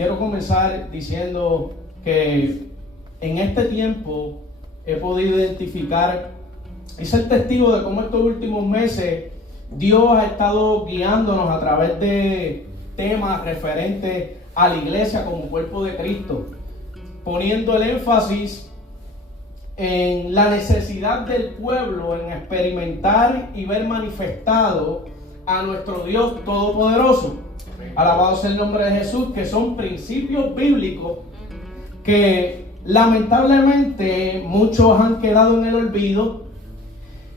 quiero comenzar diciendo que en este tiempo he podido identificar y ser testigo de cómo estos últimos meses Dios ha estado guiándonos a través de temas referentes a la iglesia como cuerpo de Cristo, poniendo el énfasis en la necesidad del pueblo en experimentar y ver manifestado a nuestro Dios Todopoderoso. Alabado sea el nombre de Jesús, que son principios bíblicos que lamentablemente muchos han quedado en el olvido.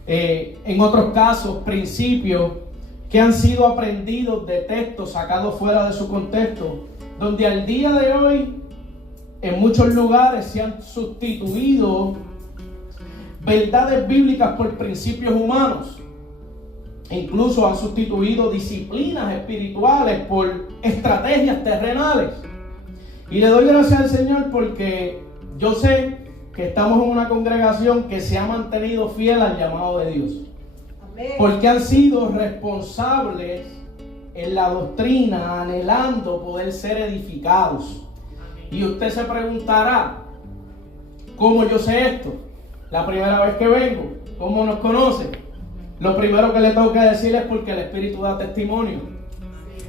En otros casos, principios que han sido aprendidos de textos sacados fuera de su contexto, donde al día de hoy en muchos lugares se han sustituido verdades bíblicas por principios humanos. Incluso han sustituido disciplinas espirituales por estrategias terrenales. Y le doy gracias al Señor porque yo sé que estamos en una congregación que se ha mantenido fiel al llamado de Dios. Amén. Porque han sido responsables en la doctrina, anhelando poder ser edificados. Amén. Y usted se preguntará, ¿cómo yo sé esto? La primera vez que vengo, ¿cómo nos conoce? Lo primero que le tengo que decir es porque el Espíritu da testimonio.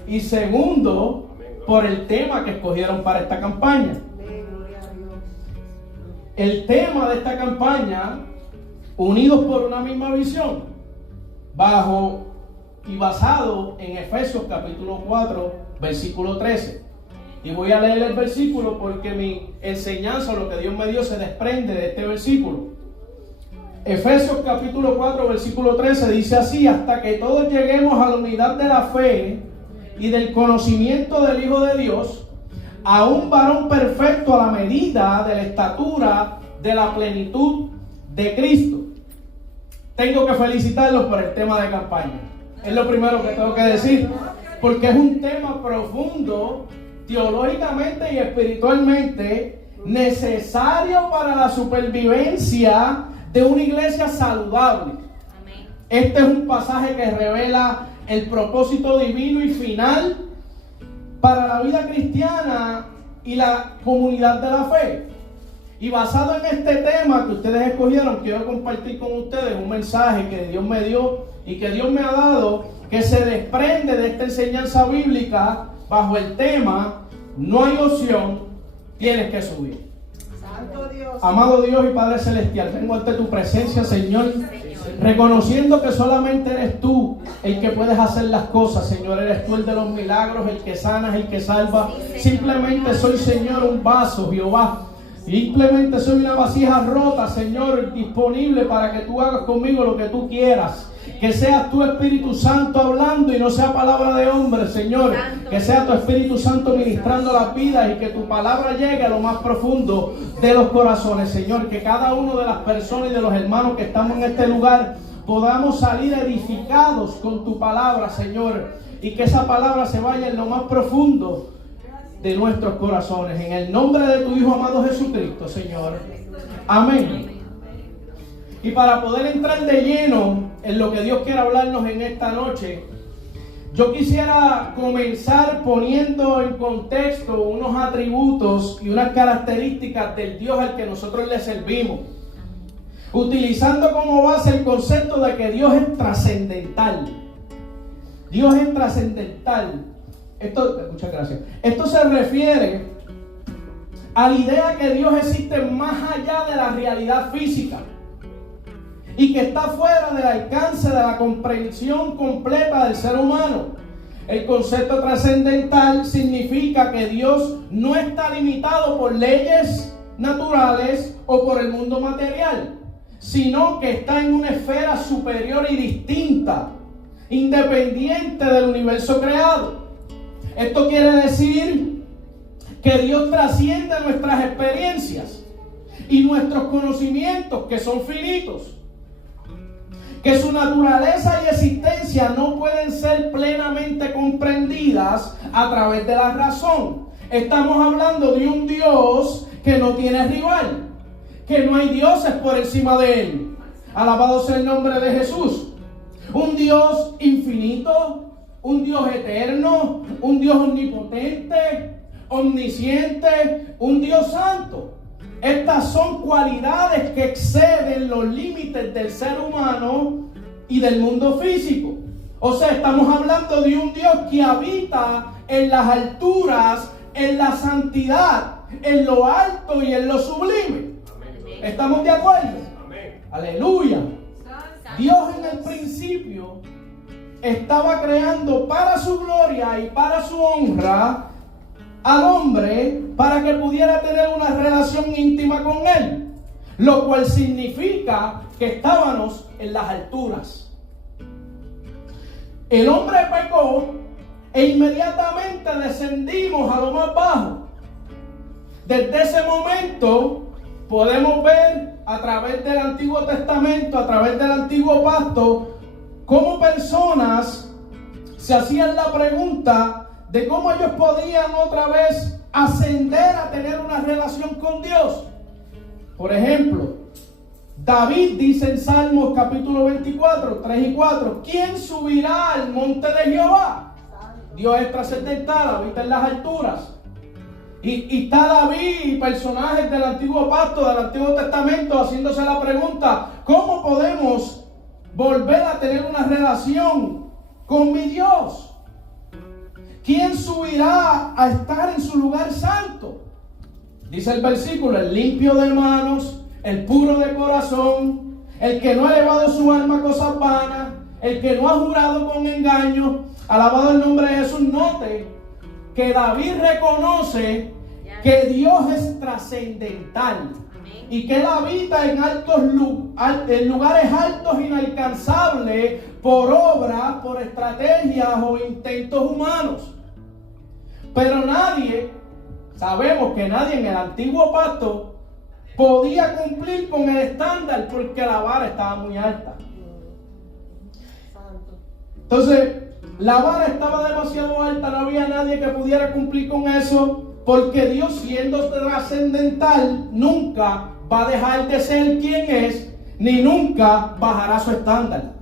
Y segundo, por el tema que escogieron para esta campaña. El tema de esta campaña, unidos por una misma visión, bajo y basado en Efesios capítulo 4, versículo 13. Y voy a leer el versículo porque mi enseñanza, lo que Dios me dio, se desprende de este versículo. Efesios capítulo 4, versículo 13 dice así: hasta que todos lleguemos a la unidad de la fe y del conocimiento del Hijo de Dios, a un varón perfecto a la medida de la estatura de la plenitud de Cristo. Tengo que felicitarlos por el tema de campaña. Es lo primero que tengo que decir, porque es un tema profundo, teológicamente y espiritualmente, necesario para la supervivencia de una iglesia saludable. Amén. Este es un pasaje que revela el propósito divino y final para la vida cristiana y la comunidad de la fe. Y basado en este tema que ustedes escogieron, quiero compartir con ustedes un mensaje que Dios me dio y que Dios me ha dado, que se desprende de esta enseñanza bíblica bajo el tema: no hay opción, tienes que subir. Santo Dios. Amado Dios y Padre Celestial, vengo ante tu presencia, Señor, reconociendo que solamente eres tú el que puedes hacer las cosas, Señor. Eres tú el de los milagros, el que sanas, el que salva. Simplemente soy, Señor, un vaso, Jehová. Simplemente soy una vasija rota, Señor, disponible para que tú hagas conmigo lo que tú quieras. Que seas tu Espíritu Santo hablando y no sea palabra de hombre, Señor. Que sea tu Espíritu Santo ministrando las vidas y que tu palabra llegue a lo más profundo de los corazones, Señor. Que cada uno de las personas y de los hermanos que estamos en este lugar podamos salir edificados con tu palabra, Señor. Y que esa palabra se vaya en lo más profundo de nuestros corazones. En el nombre de tu Hijo amado Jesucristo, Señor. Amén. Y para poder entrar de lleno en lo que Dios quiere hablarnos en esta noche, yo quisiera comenzar poniendo en contexto unos atributos y unas características del Dios al que nosotros le servimos, utilizando como base el concepto de que Dios es trascendental. Dios es trascendental. Muchas gracias. Esto se refiere a la idea que Dios existe más allá de la realidad física y que está fuera del alcance de la comprensión completa del ser humano. El concepto trascendental significa que Dios no está limitado por leyes naturales o por el mundo material, sino que está en una esfera superior y distinta, independiente del universo creado. Esto quiere decir que Dios trasciende nuestras experiencias y nuestros conocimientos, que son finitos. Que su naturaleza y existencia no pueden ser plenamente comprendidas a través de la razón. Estamos hablando de un Dios que no tiene rival, que no hay dioses por encima de él. Alabado sea el nombre de Jesús. Un Dios infinito, un Dios eterno, un Dios omnipotente, omnisciente, un Dios santo. Estas son cualidades que exceden los límites del ser humano y del mundo físico. O sea, estamos hablando de un Dios que habita en las alturas, en la santidad, en lo alto y en lo sublime. Amén. ¿Estamos de acuerdo? Amén. Aleluya. Dios en el principio estaba creando para su gloria y para su honra al hombre para que pudiera tener una relación íntima con él, lo cual significa que estábamos en las alturas. El hombre pecó e inmediatamente descendimos a lo más bajo. Desde ese momento podemos ver a través del Antiguo Testamento, a través del Antiguo Pacto, cómo personas se hacían la pregunta de cómo ellos podían otra vez ascender a tener una relación con Dios. Por ejemplo, David dice en Salmos capítulo 24, 3 y 4, ¿quién subirá al monte de Jehová? Dios es trascendental, habita en las alturas. Y está David y personajes del Antiguo Pacto, del Antiguo Testamento, haciéndose la pregunta, ¿cómo podemos volver a tener una relación con mi Dios? ¿Quién subirá a estar en su lugar santo? Dice el versículo, el limpio de manos, el puro de corazón, el que no ha elevado su alma a cosas vanas, el que no ha jurado con engaño. Alabado el nombre de Jesús. Note que David reconoce que Dios es trascendental y que Él habita en lugares altos inalcanzables por obra, por estrategias o intentos humanos. Pero sabemos que nadie en el Antiguo Pacto podía cumplir con el estándar porque la vara estaba muy alta. Entonces, la vara estaba demasiado alta, no había nadie que pudiera cumplir con eso, porque Dios, siendo trascendental, nunca va a dejar de ser quien es, ni nunca bajará su estándar.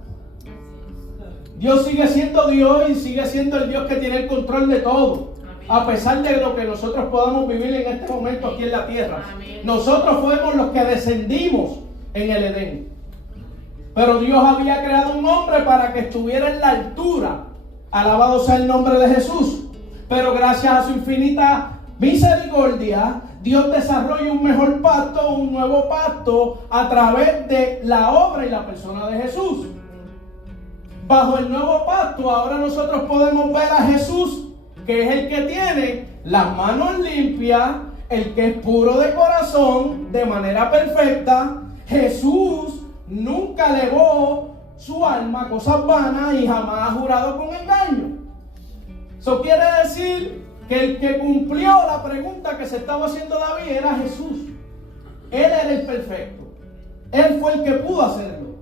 Dios sigue siendo Dios y sigue siendo el Dios que tiene el control de todo. A pesar de lo que nosotros podamos vivir en este momento aquí en la tierra. Nosotros fuimos los que descendimos en el Edén. Pero Dios había creado un hombre para que estuviera en la altura. Alabado sea el nombre de Jesús. Pero gracias a su infinita misericordia, Dios desarrolla un mejor pacto, un nuevo pacto a través de la obra y la persona de Jesús. Bajo el nuevo pacto, ahora nosotros podemos ver a Jesús, que es el que tiene las manos limpias, el que es puro de corazón, de manera perfecta. Jesús nunca elevó su alma a cosas vanas y jamás ha jurado con engaño. Eso quiere decir que el que cumplió la pregunta que se estaba haciendo David era Jesús. Él era el perfecto. Él fue el que pudo hacerlo.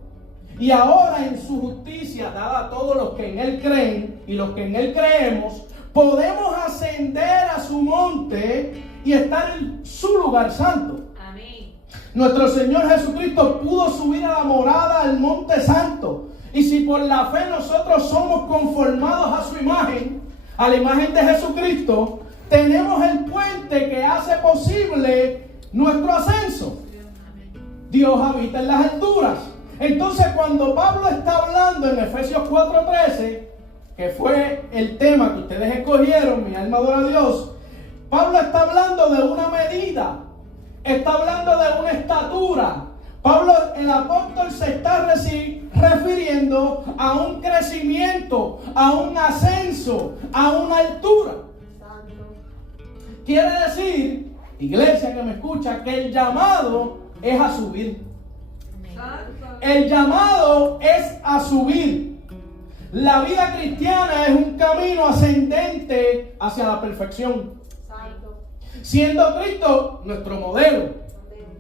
Y ahora en su justicia, dada a todos los que en Él creen y los que en Él creemos, podemos ascender a su monte y estar en su lugar santo. Amén. Nuestro Señor Jesucristo pudo subir a la morada, al monte santo. Y si por la fe nosotros somos conformados a su imagen, a la imagen de Jesucristo, tenemos el puente que hace posible nuestro ascenso. Dios habita en las alturas. Entonces, cuando Pablo está hablando en Efesios 4:13, que fue el tema que ustedes escogieron, mi alma adora a Dios, Pablo está hablando de una medida, está hablando de una estatura. Pablo, el apóstol, se está refiriendo a un crecimiento, a un ascenso, a una altura. Quiere decir, iglesia que me escucha, que el llamado es a subir. El llamado es a subir. La vida cristiana es un camino ascendente hacia la perfección. Siendo Cristo nuestro modelo,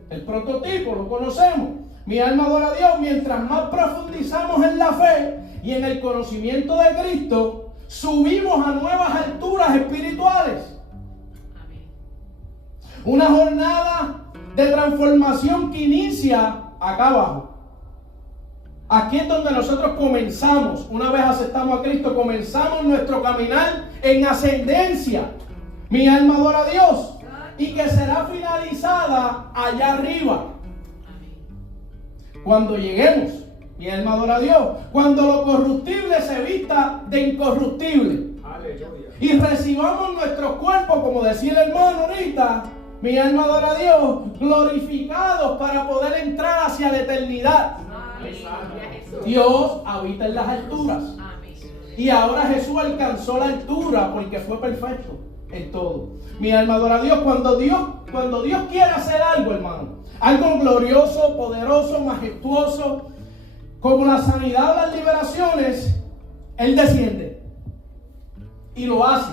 el prototipo, lo conocemos. Mi alma adora a Dios. Mientras más profundizamos en la fe y en el conocimiento de Cristo, subimos a nuevas alturas espirituales. Una jornada de transformación que inicia acá abajo. Aquí es donde nosotros comenzamos. Una vez aceptamos a Cristo, comenzamos nuestro caminar en ascendencia. Mi alma adora a Dios. Y que será finalizada allá arriba. Cuando lleguemos, mi alma adora a Dios. Cuando lo corruptible se vista de incorruptible. Aleluya. Y recibamos nuestros cuerpos, como decía el hermano ahorita, mi alma adora a Dios, glorificados para poder entrar hacia la eternidad. Dios habita en las alturas. Y ahora Jesús alcanzó la altura porque fue perfecto en todo. Mi alma adora a Dios. Cuando Dios quiere hacer algo, hermano, algo glorioso, poderoso, majestuoso, como la sanidad o las liberaciones, Él desciende y lo hace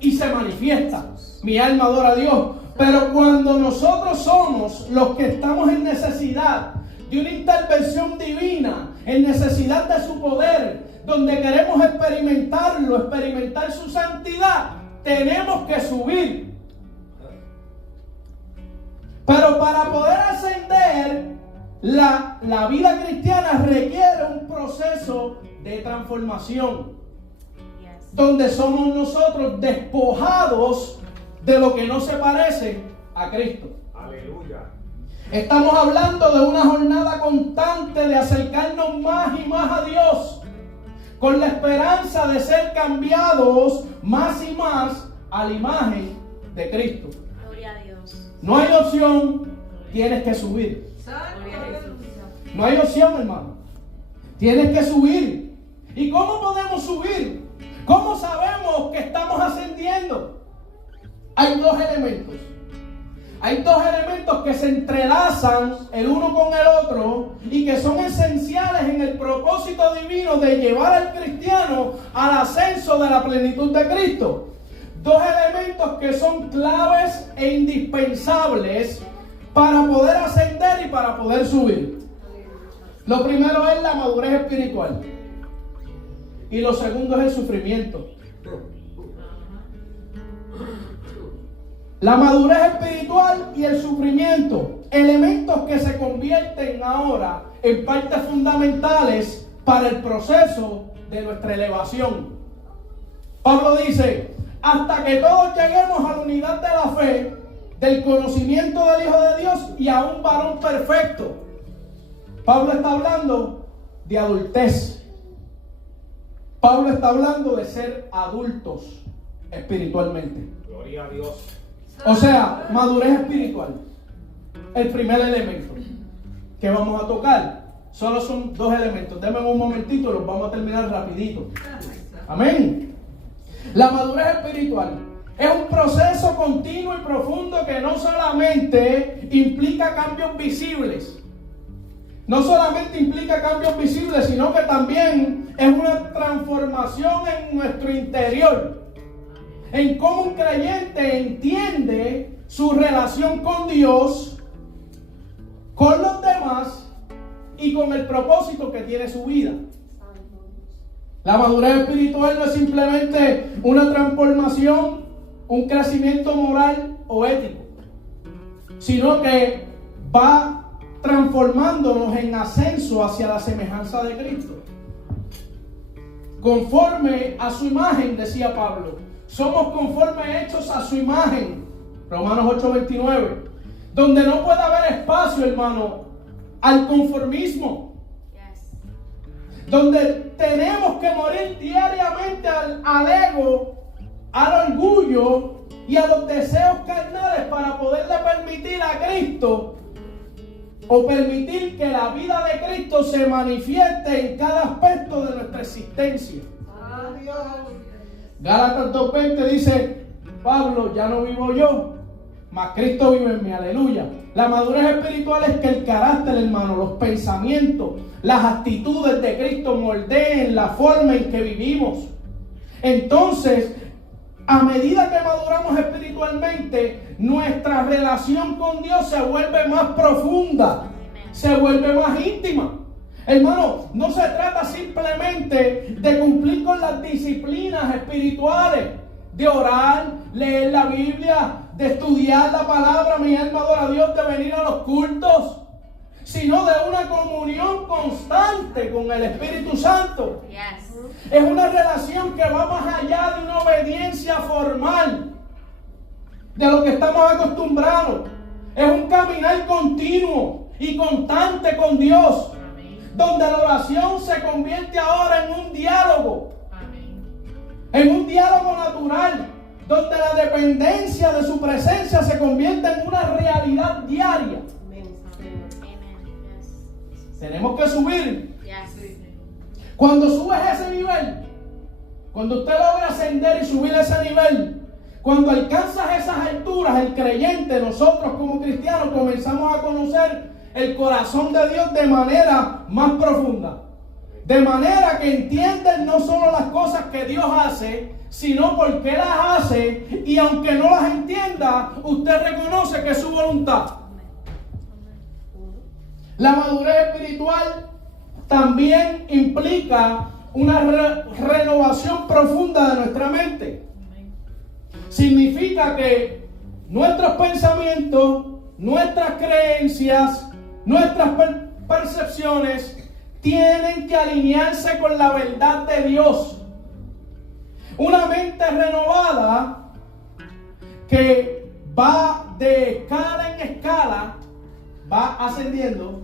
y se manifiesta. Mi alma adora a Dios. Pero cuando nosotros somos los que estamos en necesidad de una intervención divina, en necesidad de su poder, donde queremos experimentar su santidad, tenemos que subir. Pero para poder ascender, la vida cristiana requiere un proceso de transformación, donde somos nosotros despojados de lo que no se parece a Cristo. Aleluya. Estamos hablando de una jornada constante de acercarnos más y más a Dios, con la esperanza de ser cambiados más y más a la imagen de Cristo. Gloria a Dios. No hay opción, tienes que subir. No hay opción, hermano. Tienes que subir. ¿Y cómo podemos subir? ¿Cómo sabemos que estamos ascendiendo? Hay dos elementos. Hay dos elementos que se entrelazan el uno con el otro y que son esenciales en el propósito divino de llevar al cristiano al ascenso de la plenitud de Cristo. Dos elementos que son claves e indispensables para poder ascender y para poder subir. Lo primero es la madurez espiritual y lo segundo es el sufrimiento. La madurez espiritual y el sufrimiento, elementos que se convierten ahora en partes fundamentales para el proceso de nuestra elevación. Pablo dice, hasta que todos lleguemos a la unidad de la fe, del conocimiento del Hijo de Dios y a un varón perfecto. Pablo está hablando de adultez. Pablo está hablando de ser adultos espiritualmente. Gloria a Dios. O sea, madurez espiritual. El primer elemento que vamos a tocar. Solo son dos elementos. Denme un momentito, los vamos a terminar rapidito. Amén. La madurez espiritual es un proceso continuo y profundo que no solamente implica cambios visibles. No solamente implica cambios visibles, sino que también es una transformación en nuestro interior. En cómo un creyente entiende su relación con Dios, con los demás y con el propósito que tiene su vida. La madurez espiritual no es simplemente una transformación, un crecimiento moral o ético, sino que va transformándonos en ascenso hacia la semejanza de Cristo. Conforme a su imagen, decía Pablo. Somos conforme hechos a su imagen. Romanos 8:29. Donde no puede haber espacio, hermano, al conformismo. Donde tenemos que morir diariamente al ego, al orgullo y a los deseos carnales para poderle permitir a Cristo o permitir que la vida de Cristo se manifieste en cada aspecto de nuestra existencia. Adiós. Gálatas 2:20 dice, Pablo, ya no vivo yo, mas Cristo vive en mí, aleluya. La madurez espiritual es que el carácter, hermano, los pensamientos, las actitudes de Cristo moldeen la forma en que vivimos. Entonces, a medida que maduramos espiritualmente, nuestra relación con Dios se vuelve más profunda, se vuelve más íntima. Hermano, no se trata simplemente de cumplir con las disciplinas espirituales, de orar, leer la Biblia, de estudiar la palabra, mi alma adora a Dios, de venir a los cultos, sino de una comunión constante con el Espíritu Santo. Es una relación que va más allá de una obediencia formal. de lo que estamos acostumbrados. Es un caminar continuo y constante con Dios, donde la oración se convierte ahora en un diálogo, en un diálogo natural, donde la dependencia de su presencia se convierte en una realidad diaria. Tenemos que subir. Cuando subes ese nivel, cuando usted logra ascender y subir ese nivel, cuando alcanzas esas alturas, el creyente, nosotros como cristianos, comenzamos a conocer el corazón de Dios de manera más profunda. De manera que entienden no solo las cosas que Dios hace, sino por qué las hace. Y aunque no las entienda, usted reconoce que es su voluntad. La madurez espiritual también implica una renovación profunda de nuestra mente. Significa que nuestros pensamientos, nuestras creencias, nuestras percepciones tienen que alinearse con la verdad de Dios. Una mente renovada que va de escala en escala, va ascendiendo,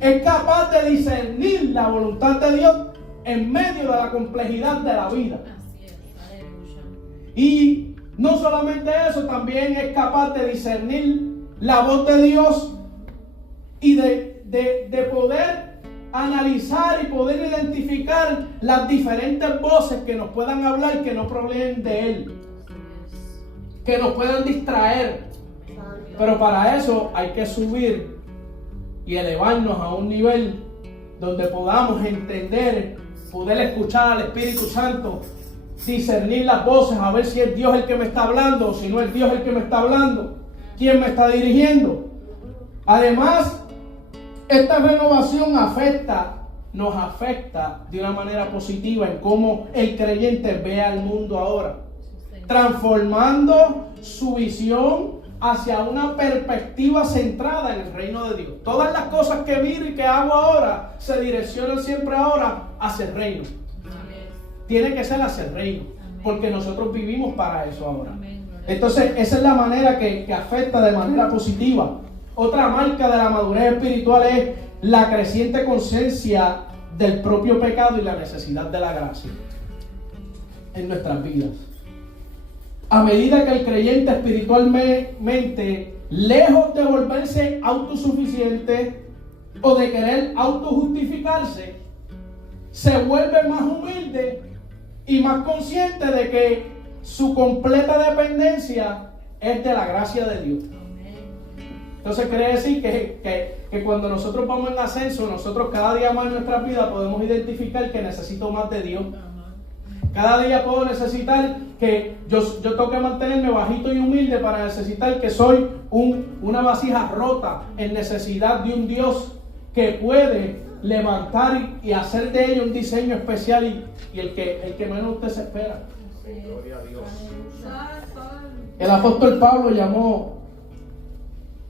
es capaz de discernir la voluntad de Dios en medio de la complejidad de la vida. Así es, aleluya. Y no solamente eso, también es capaz de discernir la voz de Dios y de poder analizar y poder identificar las diferentes voces que nos puedan hablar, que no provienen de Él, que nos puedan distraer. Pero para eso hay que subir y elevarnos a un nivel donde podamos entender, poder escuchar al Espíritu Santo, discernir las voces, a ver si es Dios el que me está hablando o si no es Dios el que me está hablando, quién me está dirigiendo. Además, esta renovación nos afecta de una manera positiva en cómo el creyente ve al mundo ahora, transformando su visión hacia una perspectiva centrada en el reino de Dios. Todas las cosas que miro y que hago ahora se direccionan siempre ahora hacia el reino. Tiene que ser hacia el reino, porque nosotros vivimos para eso ahora. Entonces, esa es la manera que afecta de manera positiva. Otra marca de la madurez espiritual es la creciente conciencia del propio pecado y la necesidad de la gracia en nuestras vidas. A medida que el creyente espiritualmente, lejos de volverse autosuficiente o de querer autojustificarse, se vuelve más humilde y más consciente de que su completa dependencia es de la gracia de Dios. Entonces quiere decir que cuando nosotros vamos en ascenso, nosotros cada día más en nuestra vida podemos identificar que necesito más de Dios. Cada día puedo necesitar que yo tengo que mantenerme bajito y humilde para necesitar que soy una vasija rota en necesidad de un Dios que puede levantar y hacer de ello un diseño especial y el que menos usted se espera. Gloria a Dios. El apóstol Pablo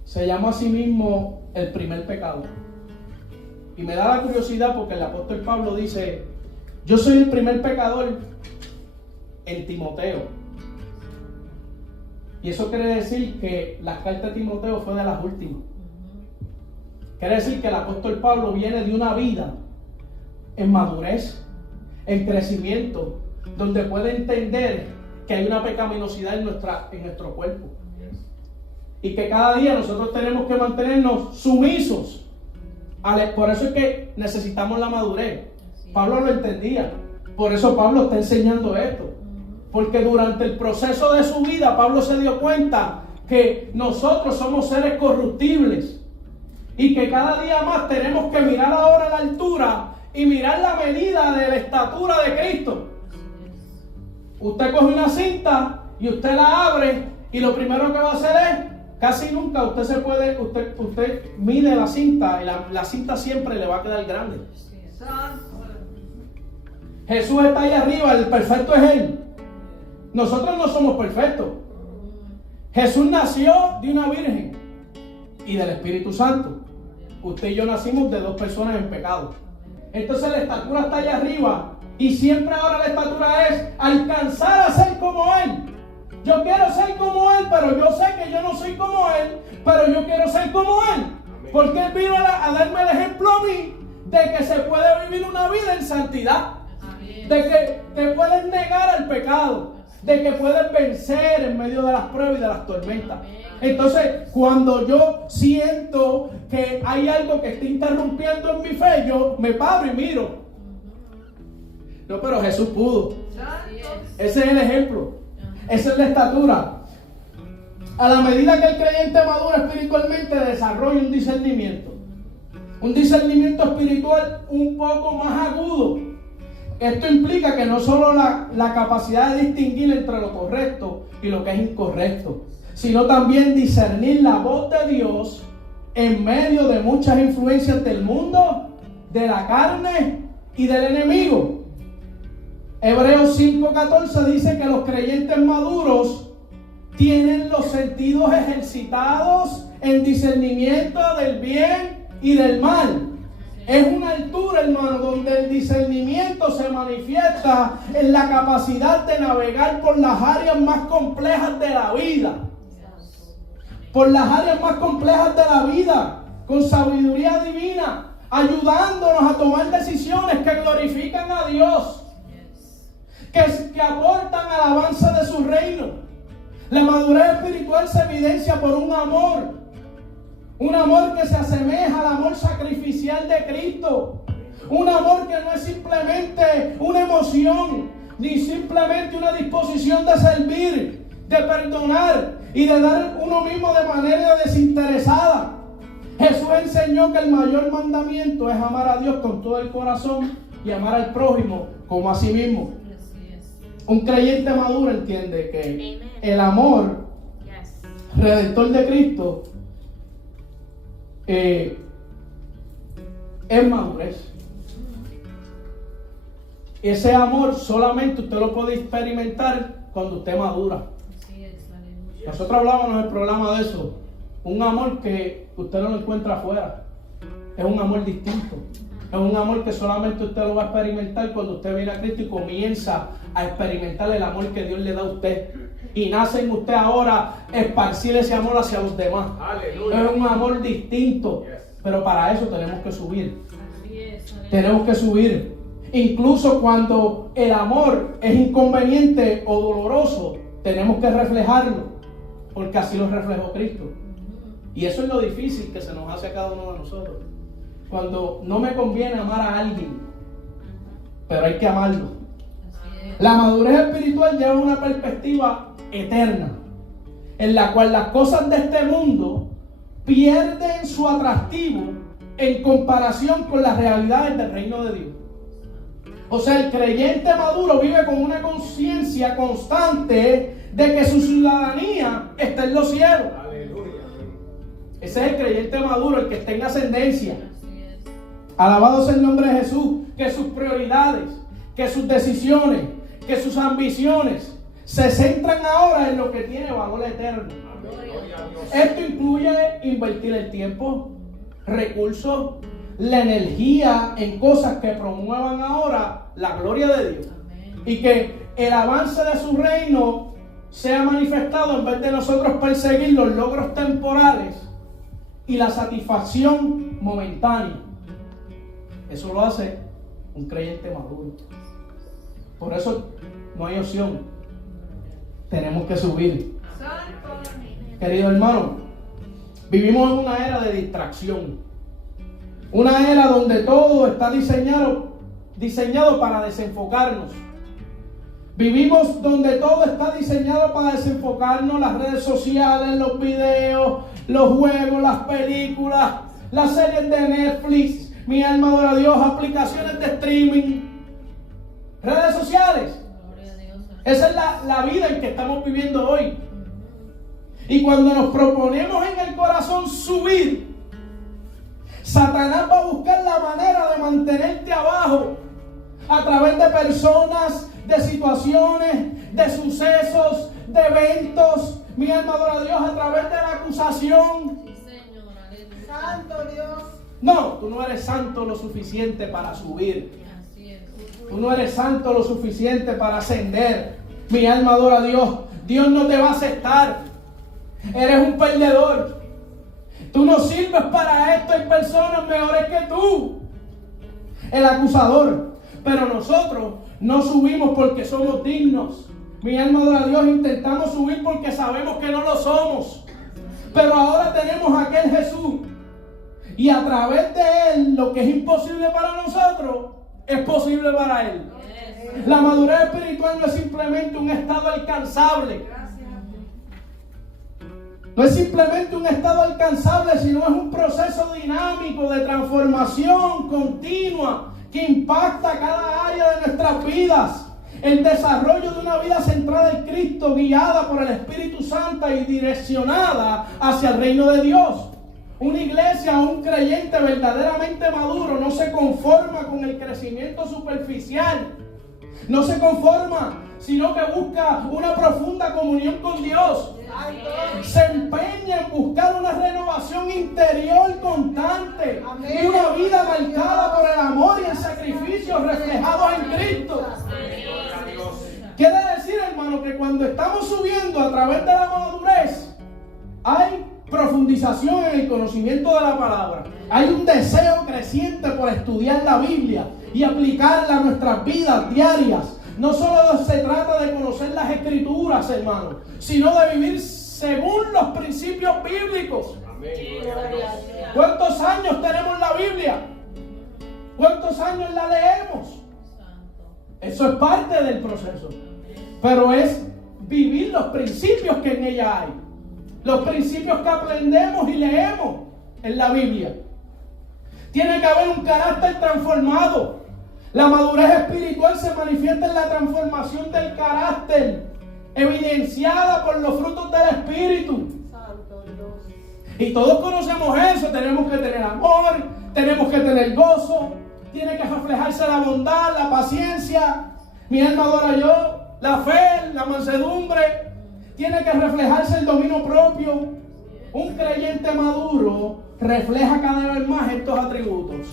se llamó a sí mismo el primer pecador. Y me da la curiosidad porque el apóstol Pablo dice: yo soy el primer pecador en Timoteo. Y eso quiere decir que la carta de Timoteo fue de las últimas. Quiere decir que el apóstol Pablo viene de una vida en madurez, en crecimiento, donde puede entender que hay una pecaminosidad en nuestro cuerpo. Y que cada día nosotros tenemos que mantenernos sumisos. Por eso es que necesitamos la madurez. Pablo lo entendía. Por eso Pablo está enseñando esto. Porque durante el proceso de su vida, Pablo se dio cuenta que nosotros somos seres corruptibles. Y que cada día más tenemos que mirar ahora la altura y mirar la medida de la estatura de Cristo. Usted coge una cinta y usted la abre y lo primero que va a hacer es, casi nunca usted mide la cinta y la cinta siempre le va a quedar grande. Jesús está ahí arriba, el perfecto es Él. Nosotros no somos perfectos. Jesús nació de una virgen y del Espíritu Santo. Usted y yo nacimos de dos personas en pecado. Entonces la estatura está allá arriba y siempre ahora la estatura es alcanzar a ser como Él. Yo quiero ser como Él, pero yo sé que yo no soy como Él, pero yo quiero ser como Él. Porque Él vino a darme el ejemplo a mí de que se puede vivir una vida en santidad. De que te puedes negar al pecado. De que puedes vencer en medio de las pruebas y de las tormentas. Entonces, cuando yo siento que hay algo que está interrumpiendo en mi fe, yo me paro y miro. No, pero Jesús pudo. Ese es el ejemplo. Esa es la estatura. A la medida que el creyente madura espiritualmente, desarrolla un discernimiento. Un discernimiento espiritual un poco más agudo. Esto implica que no solo la capacidad de distinguir entre lo correcto y lo que es incorrecto, sino también discernir la voz de Dios en medio de muchas influencias del mundo, de la carne y del enemigo. Hebreos 5:14 dice que los creyentes maduros tienen los sentidos ejercitados en discernimiento del bien y del mal. Es una altura, hermano, donde el discernimiento se manifiesta en la capacidad de navegar por las áreas más complejas de la vida. Por las áreas más complejas de la vida, con sabiduría divina, ayudándonos a tomar decisiones que glorifican a Dios, que aportan alabanza de su reino. La madurez espiritual se evidencia por un amor que se asemeja al amor sacrificial de Cristo, un amor que no es simplemente una emoción, ni simplemente una disposición de servir, de perdonar y de dar uno mismo de manera desinteresada. Jesús enseñó que el mayor mandamiento es amar a Dios con todo el corazón y amar al prójimo como a sí mismo. Un creyente maduro entiende que el amor redentor de Cristo es madurez. Ese amor solamente usted lo puede experimentar cuando usted madura. Nosotros hablábamos en el programa de eso. Un amor que usted no lo encuentra afuera. Es un amor distinto. Es un amor que solamente usted lo va a experimentar cuando usted viene a Cristo y comienza a experimentar el amor que Dios le da a usted. Y nace en usted ahora esparcir ese amor hacia los demás. Aleluya. Es un amor distinto. Pero para eso tenemos que subir. Tenemos que subir. Incluso cuando el amor es inconveniente o doloroso, tenemos que reflejarlo. Porque así lo reflejó Cristo. Y eso es lo difícil que se nos hace a cada uno de nosotros. Cuando no me conviene amar a alguien, pero hay que amarlo. La madurez espiritual lleva una perspectiva eterna, en la cual las cosas de este mundo pierden su atractivo en comparación con las realidades del reino de Dios. O sea, el creyente maduro vive con una conciencia constante de que su ciudadanía está en los cielos. Aleluya. Ese es el creyente maduro, el que está en ascendencia. Alabado sea el nombre de Jesús. Que sus prioridades, que sus decisiones, que sus ambiciones se centran ahora en lo que tiene valor eterno. Esto incluye invertir el tiempo, recursos, la energía en cosas que promuevan ahora la gloria de Dios. Y que el avance de su reino sea manifestado en vez de nosotros perseguir los logros temporales y la satisfacción momentánea. Eso lo hace un creyente maduro. Por eso no hay opción. Tenemos que subir. Querido hermano, vivimos en una era de distracción. Una era donde todo está diseñado para desenfocarnos. Vivimos donde todo está diseñado para desenfocarnos. Las redes sociales, los videos, los juegos, las películas, las series de Netflix. Mi alma adora a Dios, aplicaciones de streaming, redes sociales. Esa es la vida en que estamos viviendo hoy. Y cuando nos proponemos en el corazón subir, Satanás va a buscar la manera de mantenerte abajo a través de personas, de situaciones, de sucesos, de eventos. Mi alma adora a Dios, a través de la acusación. Sí, Señor, aleluya. Santo Dios. No, tú no eres santo lo suficiente para subir. Tú no eres santo lo suficiente para ascender. Mi alma adora a Dios. Dios no te va a aceptar. Eres un perdedor. Tú no sirves para esto. Hay personas mejores que tú. El acusador. Pero nosotros no subimos porque somos dignos. Mi alma adora a Dios. Intentamos subir porque sabemos que no lo somos. Pero ahora tenemos a aquel Jesús. Y a través de Él, lo que es imposible para nosotros, es posible para Él. La madurez espiritual no es simplemente un estado alcanzable. No es simplemente un estado alcanzable, sino es un proceso dinámico de transformación continua que impacta cada área de nuestras vidas. El desarrollo de una vida centrada en Cristo, guiada por el Espíritu Santo y direccionada hacia el reino de Dios. Una iglesia o un creyente verdaderamente maduro no se conforma con el crecimiento superficial. No se conforma, sino que busca una profunda comunión con Dios. Se empeña en buscar una renovación interior constante y una vida marcada por el amor y el sacrificio reflejados en Cristo. Quiere decir, hermano, que cuando estamos subiendo a través de la madurez, hay profundización en el conocimiento de la palabra. Hay un deseo creciente por estudiar la Biblia y aplicarla a nuestras vidas diarias. No solo se trata de conocer las Escrituras, hermano, sino de vivir según los principios bíblicos. ¿Cuántos años tenemos la Biblia? ¿Cuántos años la leemos? Eso es parte del proceso. Pero es vivir los principios que en ella hay. Los principios que aprendemos y leemos en la Biblia. Tiene que haber un carácter transformado. La madurez espiritual se manifiesta en la transformación del carácter, evidenciada por los frutos del Espíritu. Y todos conocemos eso. Tenemos que tener amor, tenemos que tener gozo, tiene que reflejarse la bondad, la paciencia. Mi alma adora yo, la fe, la mansedumbre. Tiene que reflejarse el dominio propio. Un creyente maduro refleja cada vez más estos atributos.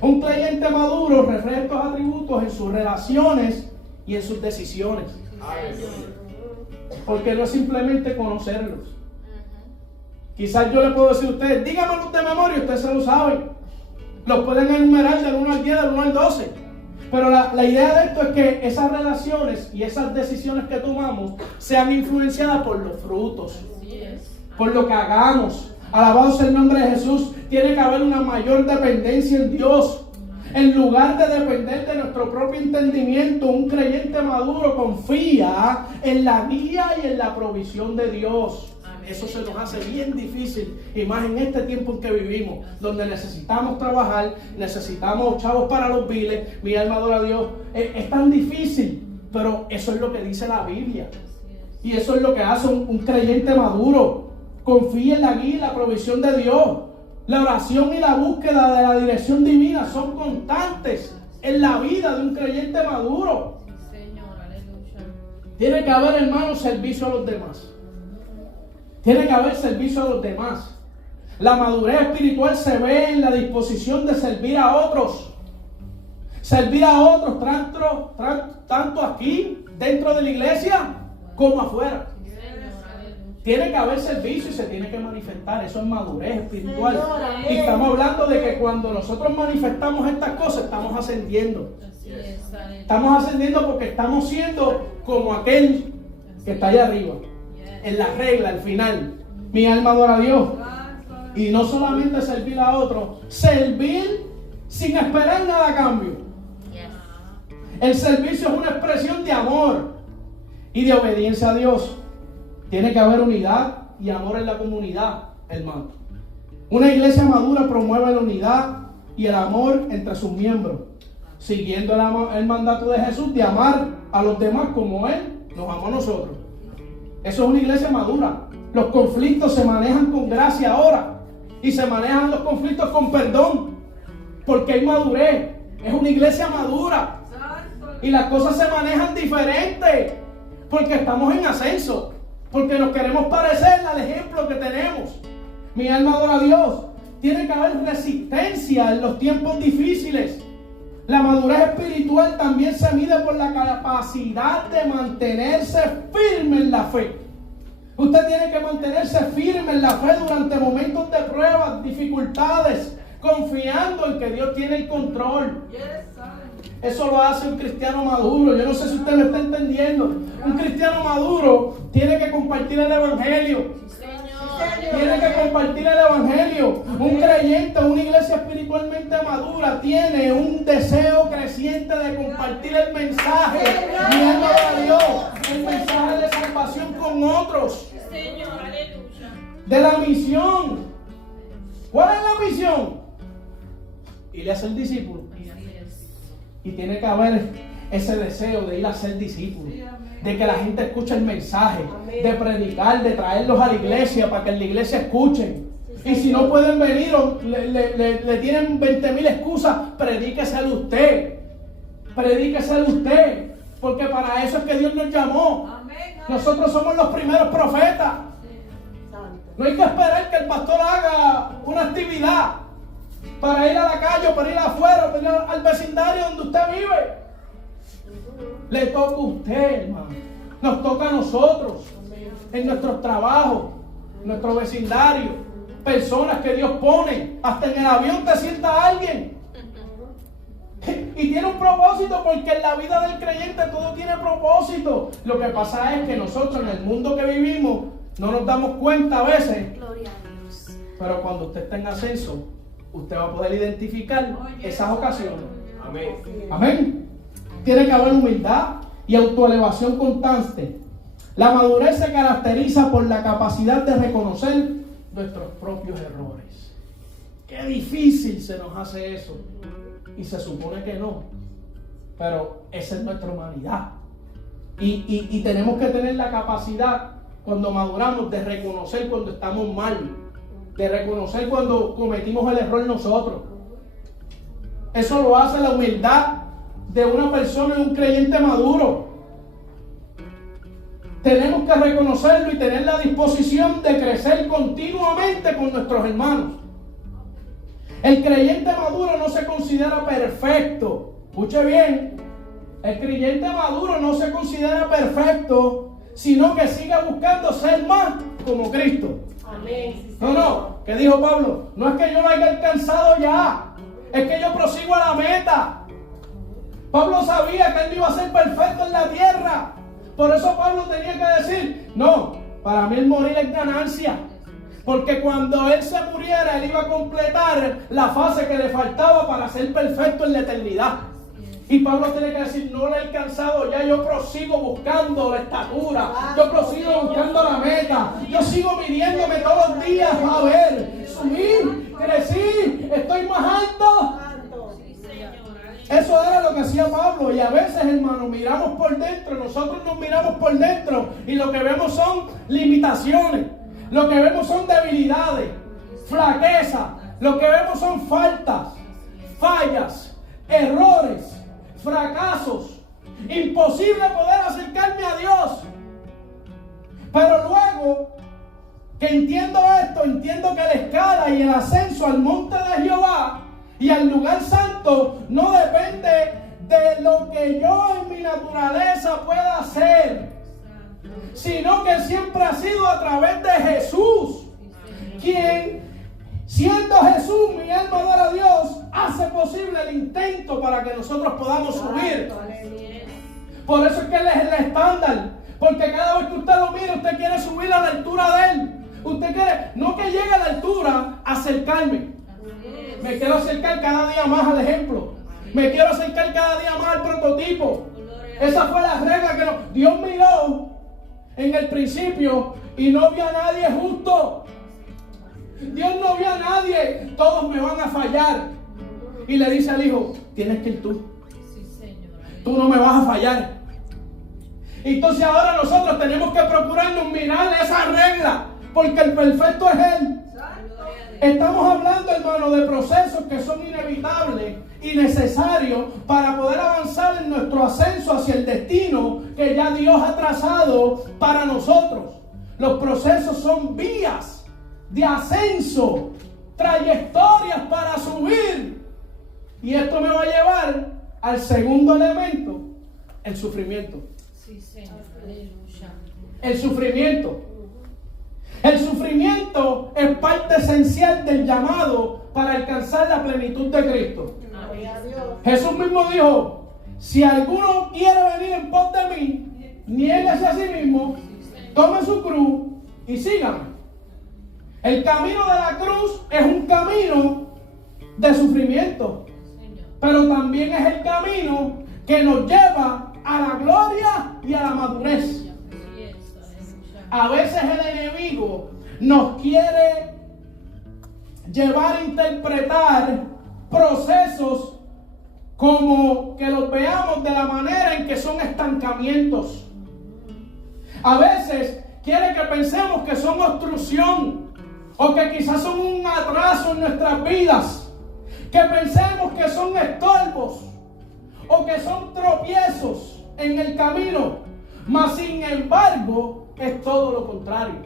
Un creyente maduro refleja estos atributos en sus relaciones y en sus decisiones. Porque no es simplemente conocerlos. Quizás yo le puedo decir a ustedes, dígamelos de memoria, ustedes se lo saben. Los pueden enumerar del 1 al 10, del 1 al 12. Pero la idea de esto es que esas relaciones y esas decisiones que tomamos sean influenciadas por los frutos, por lo que hagamos. Alabado sea el nombre de Jesús. Tiene que haber una mayor dependencia en Dios. En lugar de depender de nuestro propio entendimiento, un creyente maduro confía en la guía y en la provisión de Dios. Eso se nos hace bien difícil, y más en este tiempo en que vivimos, donde necesitamos trabajar, necesitamos chavos para los biles. Mi alma adora a Dios. Es tan difícil, pero eso es lo que dice la Biblia. Y eso es lo que hace un creyente maduro. Confía en la guía y la provisión de Dios. La oración y la búsqueda de la dirección divina son constantes en la vida de un creyente maduro. Tiene que haber, hermanos, servicio a los demás. Tiene que haber servicio a los demás. La madurez espiritual se ve en la disposición de servir a otros. Servir a otros, tanto aquí, dentro de la iglesia, como afuera. Tiene que haber servicio y se tiene que manifestar. Eso es madurez espiritual. Y estamos hablando de que cuando nosotros manifestamos estas cosas, estamos ascendiendo. Estamos ascendiendo porque estamos siendo como aquel que está allá arriba. En la regla, al final. Mi alma adora a Dios. Y no solamente servir a otros, servir sin esperar nada a cambio. El servicio es una expresión de amor y de obediencia a Dios. Tiene que haber unidad y amor en la comunidad, hermano. Una iglesia madura promueve la unidad y el amor entre sus miembros, siguiendo el mandato de Jesús de amar a los demás como Él nos amó a nosotros. Eso es una iglesia madura. Los conflictos se manejan con gracia ahora, y se manejan los conflictos con perdón, porque hay madurez. Es una iglesia madura y las cosas se manejan diferente, porque estamos en ascenso, porque nos queremos parecer al ejemplo que tenemos. Mi alma adora a Dios. Tiene que haber resistencia en los tiempos difíciles. La madurez espiritual también se mide por la capacidad de mantenerse firme en la fe. Usted tiene que mantenerse firme en la fe durante momentos de pruebas, dificultades, confiando en que Dios tiene el control. Eso lo hace un cristiano maduro. Yo no sé si usted me está entendiendo. Un cristiano maduro tiene que compartir el evangelio. Tiene que compartir el evangelio. Un creyente, una iglesia espiritualmente madura tiene un deseo creciente de compartir el mensaje, viendo a Dios, el mensaje de salvación con otros. De la misión. ¿Cuál es la misión? Ir a ser discípulo. Y tiene que haber ese deseo de ir a ser discípulo, de que la gente escuche el mensaje, de predicar, de traerlos a la iglesia para que en la iglesia escuchen. Y si no pueden venir o le tienen 20,000 excusas, predíqueselo usted. Predíqueselo usted. Porque para eso es que Dios nos llamó. Nosotros somos los primeros profetas. No hay que esperar que el pastor haga una actividad para ir a la calle, o para ir afuera, o para ir al vecindario donde usted vive. Le toca a usted, hermano. Nos toca a nosotros. En nuestros trabajos, en nuestro vecindario. Personas que Dios pone. Hasta en el avión te sienta alguien. Y tiene un propósito, porque en la vida del creyente todo tiene propósito. Lo que pasa es que nosotros en el mundo que vivimos no nos damos cuenta a veces. Gloria a Dios. Pero cuando usted está en ascenso, usted va a poder identificar esas ocasiones. Amén. Amén. Tiene que haber humildad y autoelevación constante. La madurez se caracteriza por la capacidad de reconocer nuestros propios errores. Qué difícil se nos hace eso. Y se supone que no. Pero esa es nuestra humanidad. Y tenemos que tener la capacidad, cuando maduramos, de reconocer cuando estamos mal. De reconocer cuando cometimos el error nosotros. Eso lo hace la humildad de una persona y un creyente maduro. Tenemos que reconocerlo y tener la disposición de crecer continuamente con nuestros hermanos. El creyente maduro no se considera perfecto. Escuche bien. El creyente maduro no se considera perfecto, sino que sigue buscando ser más como Cristo. Amén. No, ¿qué dijo Pablo? No es que yo lo haya alcanzado ya, es que yo prosigo a la meta. Pablo sabía que él no iba a ser perfecto en la tierra. Por eso Pablo tenía que decir, no, para mí el morir es ganancia. Porque cuando él se muriera, él iba a completar la fase que le faltaba para ser perfecto en la eternidad. Y Pablo tiene que decir, no lo he alcanzado ya, yo prosigo buscando la estatura, yo prosigo buscando la meta, yo sigo midiéndome todos los días a ver, subí, crecí, estoy más alto. Eso era lo que hacía Pablo. Y a veces, hermano, miramos por dentro, nosotros nos miramos por dentro y lo que vemos son limitaciones, lo que vemos son debilidades, flaqueza, lo que vemos son faltas, fallas, errores, fracasos. Imposible poder acercarme a Dios. Pero luego que entiendo esto, entiendo que la escala y el ascenso al monte de Jehová y al lugar santo no depende de lo que yo en mi naturaleza pueda hacer, sino que siempre ha sido a través de Jesús, quien, siendo Jesús, mi alma adora a Dios, hace posible el intento para que nosotros podamos subir. Por eso es que Él es el estándar, porque cada vez que usted lo mira, usted quiere subir a la altura de Él. Usted quiere, no que llegue a la altura, acercarme. Me quiero acercar cada día más al ejemplo. Me quiero acercar cada día más al prototipo. Esa fue la regla que Dios miró en el principio y no vio a nadie justo. Dios no vio a nadie. Todos me van a fallar. Y le dice al hijo, tienes que ir tú. Tú no me vas a fallar. Entonces ahora nosotros tenemos que procurarnos mirar esa regla, porque el perfecto es Él. Estamos hablando, hermano, de procesos que son inevitables y necesarios para poder avanzar en nuestro ascenso hacia el destino que ya Dios ha trazado para nosotros. Los procesos son vías de ascenso, trayectorias para subir. Y esto me va a llevar al segundo elemento, el sufrimiento. Sí, Señor. Aleluya. El sufrimiento. El sufrimiento es parte esencial del llamado para alcanzar la plenitud de Cristo. Amén. Jesús mismo dijo, si alguno quiere venir en pos de mí, niéguese a sí mismo, tome su cruz y sígame. El camino de la cruz es un camino de sufrimiento, pero también es el camino que nos lleva a la gloria y a la madurez. A veces el enemigo nos quiere llevar a interpretar procesos como que los veamos de la manera en que son estancamientos. A veces quiere que pensemos que son obstrucción o que quizás son un atraso en nuestras vidas, que pensemos que son estorbos o que son tropiezos en el camino, mas sin embargo es todo lo contrario.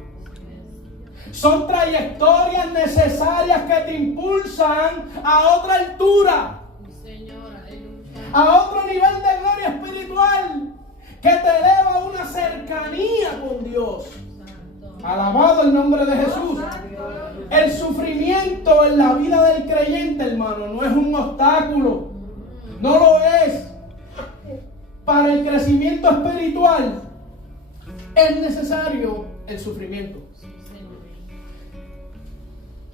Son trayectorias necesarias que te impulsan a otra altura, a otro nivel de gloria espiritual, que te eleva a una cercanía con Dios. Alabado el nombre de Jesús. El sufrimiento en la vida del creyente, hermano, no es un obstáculo. No lo es. Para el crecimiento espiritual es necesario el sufrimiento.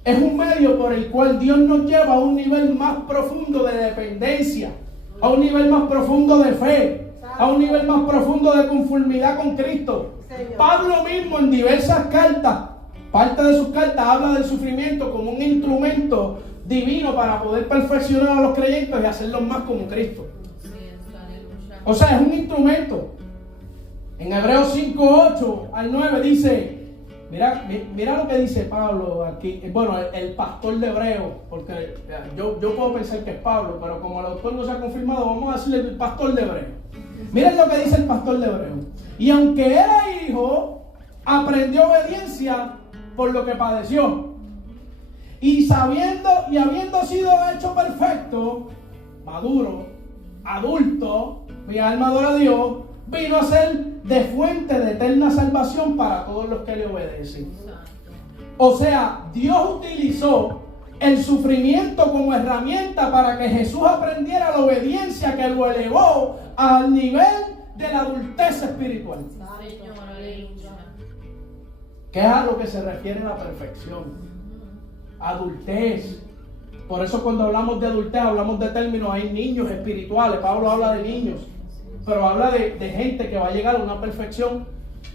Es un medio por el cual Dios nos lleva a un nivel más profundo de dependencia, a un nivel más profundo de fe, a un nivel más profundo de conformidad con Cristo. Pablo mismo en diversas cartas, parte de sus cartas habla del sufrimiento como un instrumento divino para poder perfeccionar a los creyentes y hacerlos más como Cristo. O sea, es un instrumento. En Hebreos 5, 8 al 9 dice, mira lo que dice Pablo aquí. Bueno, el pastor de Hebreos, porque yo puedo pensar que es Pablo, pero como el autor no se ha confirmado, vamos a decirle el pastor de Hebreos. Miren lo que dice el pastor de Hebreos. Y aunque era hijo, aprendió obediencia por lo que padeció. Y habiendo sido hecho perfecto, maduro, adulto, mi alma adora a Dios, vino a ser de fuente de eterna salvación para todos los que le obedecen. O sea, Dios utilizó el sufrimiento como herramienta para que Jesús aprendiera la obediencia que lo elevó al nivel de la adultez espiritual. Que es a lo que se refiere a la perfección. Adultez. Por eso cuando hablamos de adultez hablamos de términos, hay niños espirituales. Pablo habla de niños, pero habla de gente que va a llegar a una perfección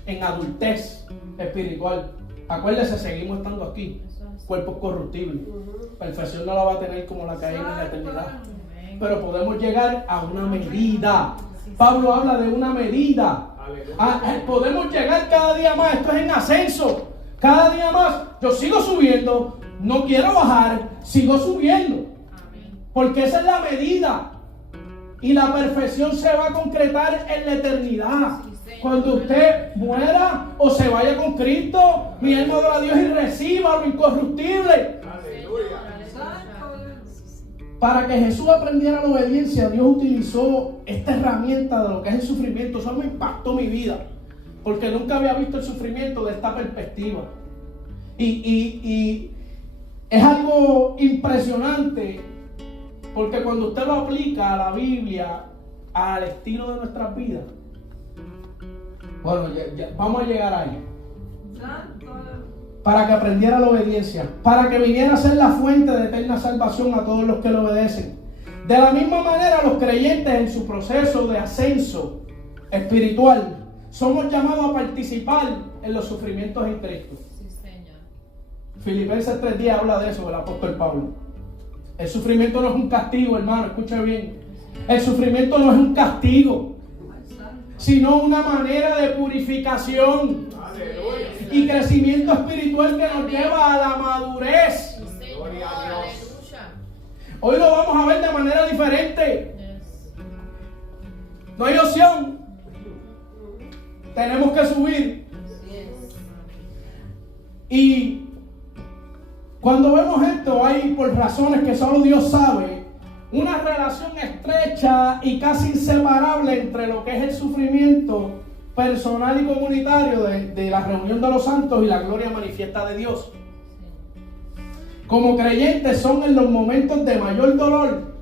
en adultez espiritual. Acuérdese, seguimos estando aquí, cuerpos corruptibles. Perfección no la va a tener como la que hay en la eternidad, pero podemos llegar a una medida. Pablo habla de una medida. Podemos llegar cada día más. Esto es en ascenso. Cada día más. Yo sigo subiendo, no quiero bajar, sigo subiendo, porque esa es la medida. Y la perfección se va a concretar en la eternidad. Cuando usted muera o se vaya con Cristo, mi alma adora a Dios y reciba lo incorruptible. Para que Jesús aprendiera la obediencia, Dios utilizó esta herramienta de lo que es el sufrimiento. Eso me impactó mi vida, porque nunca había visto el sufrimiento de esta perspectiva. Y es algo impresionante, porque cuando usted lo aplica a la Biblia, al estilo de nuestras vidas, bueno, ya vamos a llegar ahí. Para que aprendiera la obediencia, para que viniera a ser la fuente de eterna salvación a todos los que le obedecen. De la misma manera, los creyentes en su proceso de ascenso espiritual somos llamados a participar en los sufrimientos en Cristo. Sí, Señor. Filipenses 3:10 habla de eso, el apóstol Pablo. El sufrimiento no es un castigo, hermano, escuche bien. El sufrimiento no es un castigo, sino una manera de purificación y crecimiento espiritual que nos lleva a la madurez. Hoy lo vamos a ver de manera diferente. No hay opción. Tenemos que subir. Y cuando vemos esto, hay por razones que solo Dios sabe, una relación estrecha y casi inseparable entre lo que es el sufrimiento personal y comunitario de la reunión de los santos y la gloria manifiesta de Dios. Como creyentes son en los momentos de mayor dolor,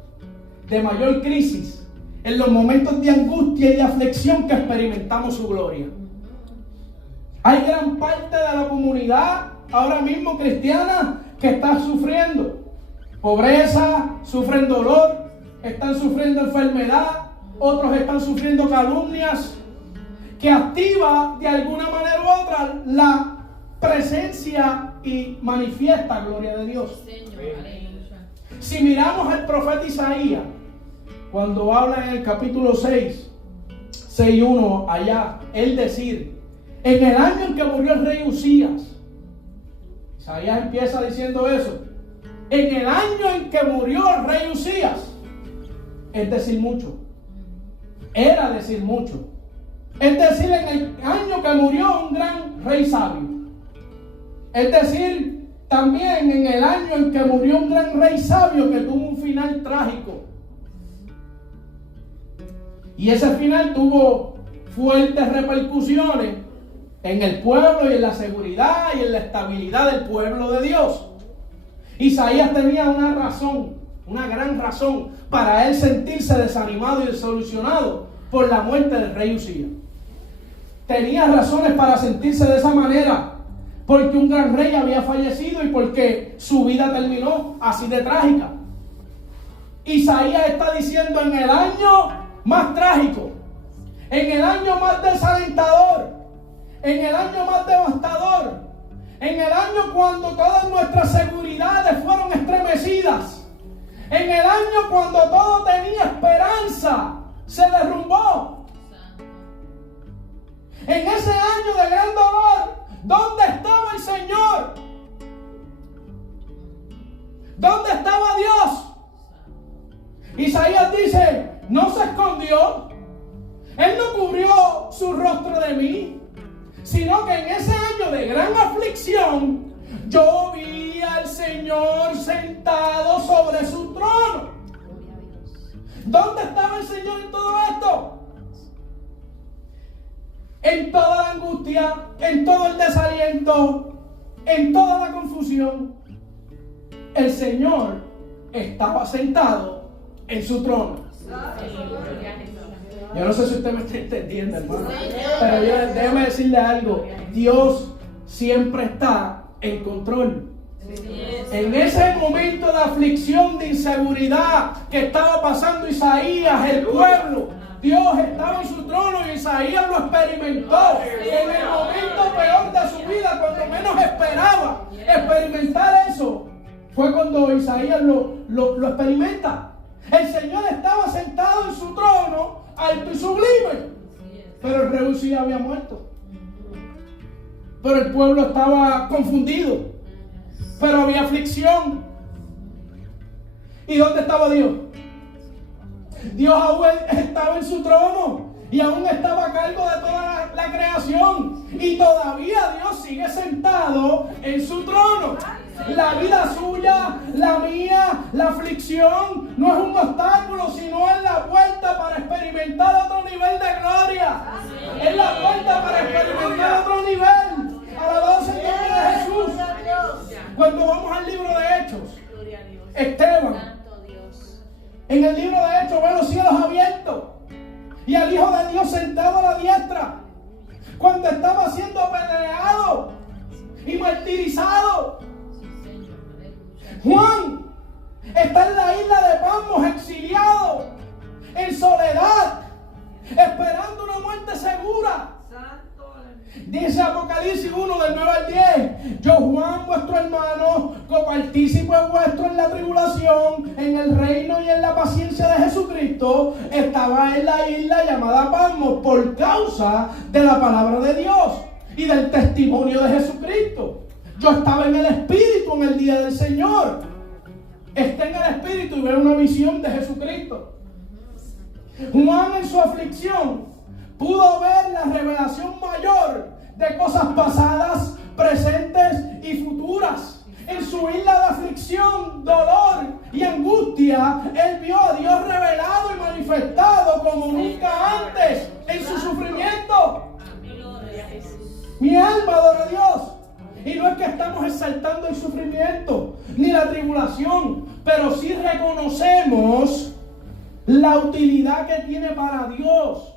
de mayor crisis, en los momentos de angustia y de aflicción que experimentamos su gloria. Hay gran parte de la comunidad ahora mismo cristiana que está sufriendo pobreza, sufren dolor, están sufriendo enfermedad, otros están sufriendo calumnias, que activa de alguna manera u otra la presencia y manifiesta gloria de Dios. Si miramos al profeta Isaías, cuando habla en el capítulo 6:1 allá, él decir, en el año en que murió el rey Usías, Isaías empieza diciendo eso, en el año en que murió el rey Usías, es decir mucho, era decir mucho, es decir, en el año que murió un gran rey sabio, es decir, también en el año en que murió un gran rey sabio que tuvo un final trágico. Y ese final tuvo fuertes repercusiones en el pueblo y en la seguridad y en la estabilidad del pueblo de Dios. Isaías tenía una razón, una gran razón para él sentirse desanimado y desilusionado por la muerte del rey Usías. Tenía razones para sentirse de esa manera, porque un gran rey había fallecido y porque su vida terminó así de trágica. Isaías está diciendo, en el año más trágico, en el año más desalentador, en el año más devastador, en el año cuando todas nuestras seguridades fueron estremecidas, en el año cuando todo tenía esperanza, se derrumbó. En ese año de gran dolor, ¿dónde estaba el Señor? ¿Dónde estaba Dios? Isaías dice, no se escondió, Él no cubrió su rostro de mí, sino que en ese año de gran aflicción, yo vi al Señor sentado sobre su trono. ¿Dónde estaba el Señor en todo esto? En toda la angustia, en todo el desaliento, en toda la confusión, el Señor estaba sentado en su trono. Yo no sé si usted me está entendiendo, hermano, pero déjeme decirle algo. Dios siempre está en control. En ese momento de aflicción, de inseguridad que estaba pasando Isaías, el pueblo, Dios estaba en su trono y Isaías lo experimentó en el momento peor de su vida, cuando menos esperaba experimentar eso. Fue cuando Isaías lo experimenta. El Señor estaba sentado en su trono, alto y sublime, pero el rey Usías había muerto. Pero el pueblo estaba confundido, pero había aflicción. ¿Y dónde estaba Dios? Dios aún estaba en su trono y aún estaba a cargo de toda la creación, y todavía Dios sigue sentado en su trono. La vida suya, la mía, la aflicción no es un obstáculo, sino es la puerta para experimentar otro nivel de gloria. Es la puerta para experimentar otro nivel. Alabado sea el nombre de Jesús. Cuando vamos al libro de Hechos, Esteban, en el libro de Hechos, ve los cielos abiertos y al Hijo de Dios sentado a la diestra, cuando estaba siendo apedreado y martirizado. Juan está en la isla de Patmos, exiliado, en soledad, esperando una muerte segura. Dice Apocalipsis 1, del 9 al 10, yo Juan, vuestro hermano, copartícipe vuestro en la tribulación, en el reino y en la paciencia de Jesucristo, estaba en la isla llamada Patmos por causa de la palabra de Dios y del testimonio de Jesucristo. Yo estaba en el Espíritu en el día del Señor. Está en el Espíritu y ve una visión de Jesucristo. Juan, en su aflicción, pudo ver la revelación mayor de cosas pasadas, presentes y futuras. En su isla de aflicción, dolor y angustia, él vio a Dios revelado y manifestado como nunca antes en su sufrimiento. Mi alma adora a Dios. Y no es que estamos exaltando el sufrimiento ni la tribulación, pero sí reconocemos la utilidad que tiene para Dios.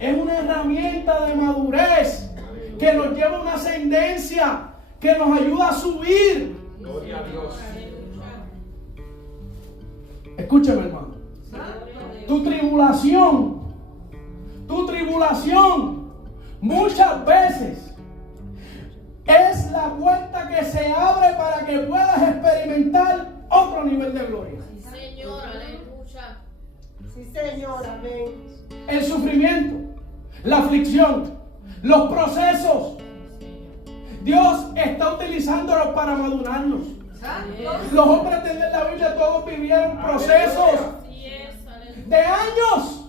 Es una herramienta de madurez que nos lleva a una ascendencia, que nos ayuda a subir. Gloria a Dios. Escúchame, hermano. Tu tribulación, muchas veces es la puerta que se abre para que puedas experimentar otro nivel de gloria. Sí, Señor, aleluya. Sí, Señor, amén. El sufrimiento, la aflicción, los procesos, Dios está utilizándolos para madurarnos. Los hombres de la Biblia todos vivieron procesos Así es, aleluya. de años.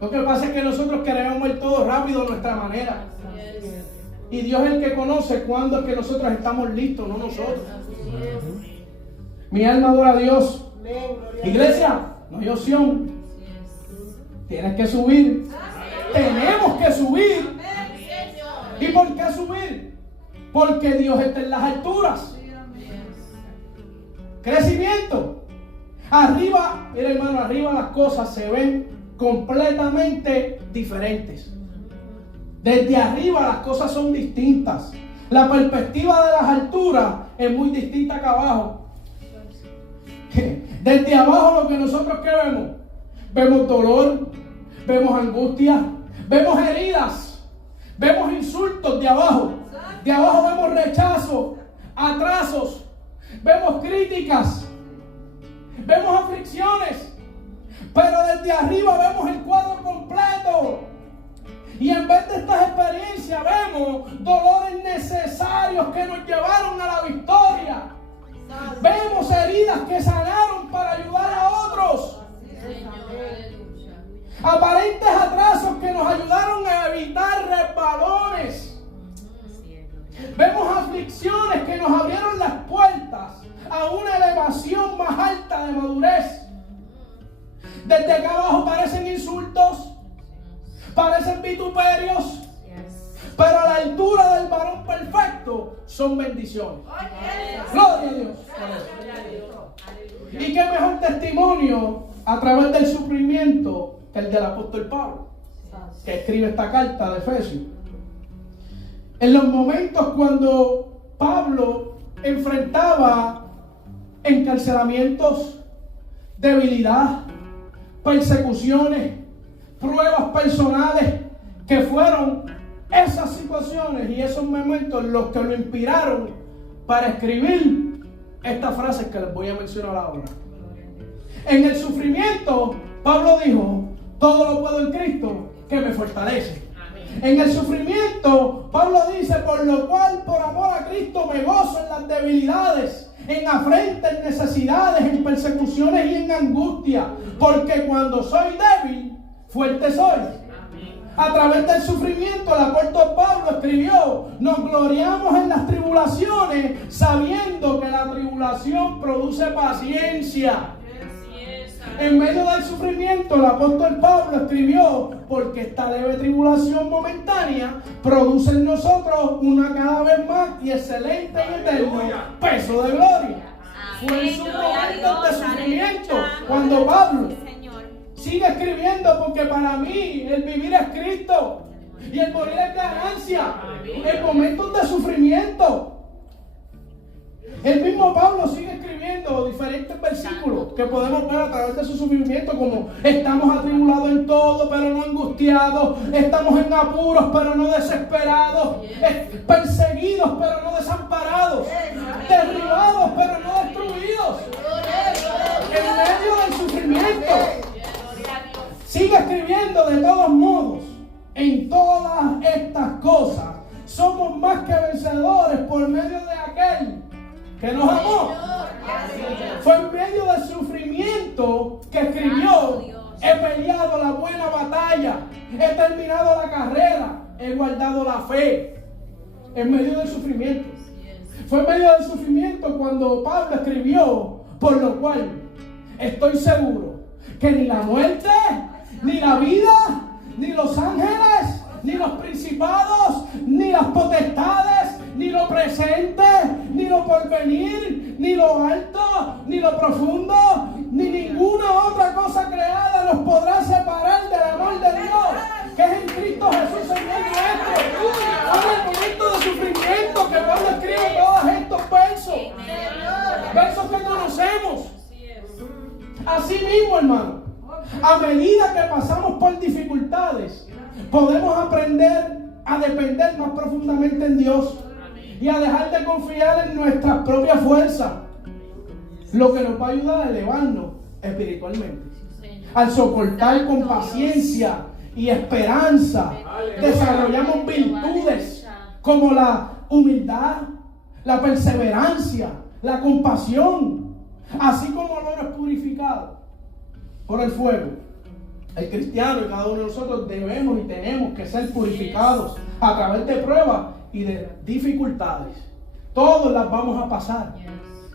Lo que pasa es que nosotros queremos ver todo rápido a nuestra manera. Así es. Y Dios es el que conoce cuándo es que nosotros estamos listos, no nosotros. Así es. Mi alma adora a Dios. Amén, gloria a Iglesia, no hay opción. Tienes que subir. Tenemos que subir. ¿Y por qué subir? Porque Dios está en las alturas. Crecimiento. Arriba, mira hermano, arriba las cosas se ven completamente diferentes. Desde arriba las cosas son distintas. La perspectiva de las alturas es muy distinta que abajo. Desde abajo lo que nosotros ¿qué vemos? Vemos dolor, vemos angustia, vemos heridas, vemos insultos de abajo. De abajo vemos rechazo, atrasos, vemos críticas, vemos aflicciones. Pero desde arriba vemos el cuadro completo. Y en vez de estas experiencias vemos dolores necesarios que nos llevaron a la victoria. Vemos heridas que sanaron para ayudar a otros. Señor, aleluya. Aparentes atrasos que nos ayudaron a evitar resbalones. Vemos aflicciones que nos abrieron las puertas a una elevación más alta de madurez. Desde acá abajo parecen insultos, parecen vituperios, pero a la altura del varón perfecto son bendiciones. Gloria a Dios. Y qué mejor testimonio a través del sufrimiento que el del apóstol Pablo, que escribe esta carta de Efesios. En los momentos cuando Pablo enfrentaba encarcelamientos, debilidad, persecuciones, pruebas personales, que fueron esas situaciones y esos momentos los que lo inspiraron para escribir estas frases que les voy a mencionar ahora. En el sufrimiento, Pablo dijo: todo lo puedo en Cristo que me fortalece. En el sufrimiento, Pablo dice: por lo cual, por amor a Cristo, me gozo en las debilidades, en afrentas, en necesidades, en persecuciones y en angustia, porque cuando soy débil, fuerte soy. A través del sufrimiento, el apóstol Pablo escribió: nos gloriamos en las tribulaciones, sabiendo que la tribulación produce paciencia. En medio del sufrimiento, el apóstol Pablo escribió: porque esta leve tribulación momentánea produce en nosotros una cada vez más y excelente y eterno peso de gloria. Fue en sus momentos de sufrimiento cuando Pablo sigue escribiendo: porque para mí el vivir es Cristo y el morir es ganancia. En momentos de sufrimiento, el mismo Pablo sigue escribiendo diferentes versículos que podemos ver a través de su sufrimiento, como: estamos atribulados en todo, pero no angustiados; estamos en apuros, pero no desesperados; perseguidos, pero no desamparados; derribados, pero no destruidos. En medio del sufrimiento, sigue escribiendo: de todos modos, en todas estas cosas somos más que vencedores por medio de aquel que nos amó. Fue en medio del sufrimiento que escribió: he peleado la buena batalla, he terminado la carrera, he guardado la fe. en medio del sufrimiento. Así es. Fue en medio del sufrimiento cuando Pablo escribió, por lo cual estoy seguro que ni la muerte, ni la vida, ni los ángeles, ni los principados, ni las potestades, ni lo presente, ni lo porvenir, ni lo alto, ni lo profundo, ni ninguna otra cosa creada nos podrá separar del amor de Dios, que es en Cristo Jesús, Señor nuestro. Ahora el momento de sufrimiento que Pablo escribe todos estos versos que conocemos. Así es. Así mismo, hermano, a medida que pasamos por dificultades, podemos aprender a depender más profundamente en Dios y a dejar de confiar en nuestras propias fuerzas, lo que nos va a ayudar a elevarnos espiritualmente, al soportar con paciencia y esperanza. Desarrollamos virtudes como la humildad, la perseverancia, la compasión, así como el oro es purificado por el fuego. El cristiano y cada uno de nosotros debemos y tenemos que ser purificados a través de pruebas y de dificultades. Todos las vamos a pasar,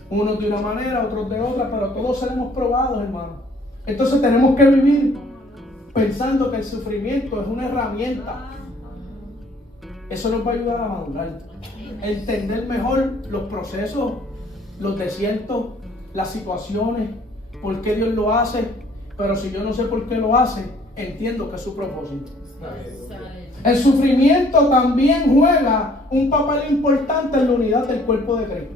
unos de una manera, otros de otra, pero todos seremos probados, hermano. Entonces tenemos que vivir pensando que el sufrimiento es una herramienta. Eso nos va a ayudar a madurar, a entender mejor los procesos, los desiertos, las situaciones, por qué Dios lo hace. Pero si yo no sé por qué lo hace, entiendo que es su propósito. El sufrimiento también juega un papel importante en la unidad del cuerpo de Cristo.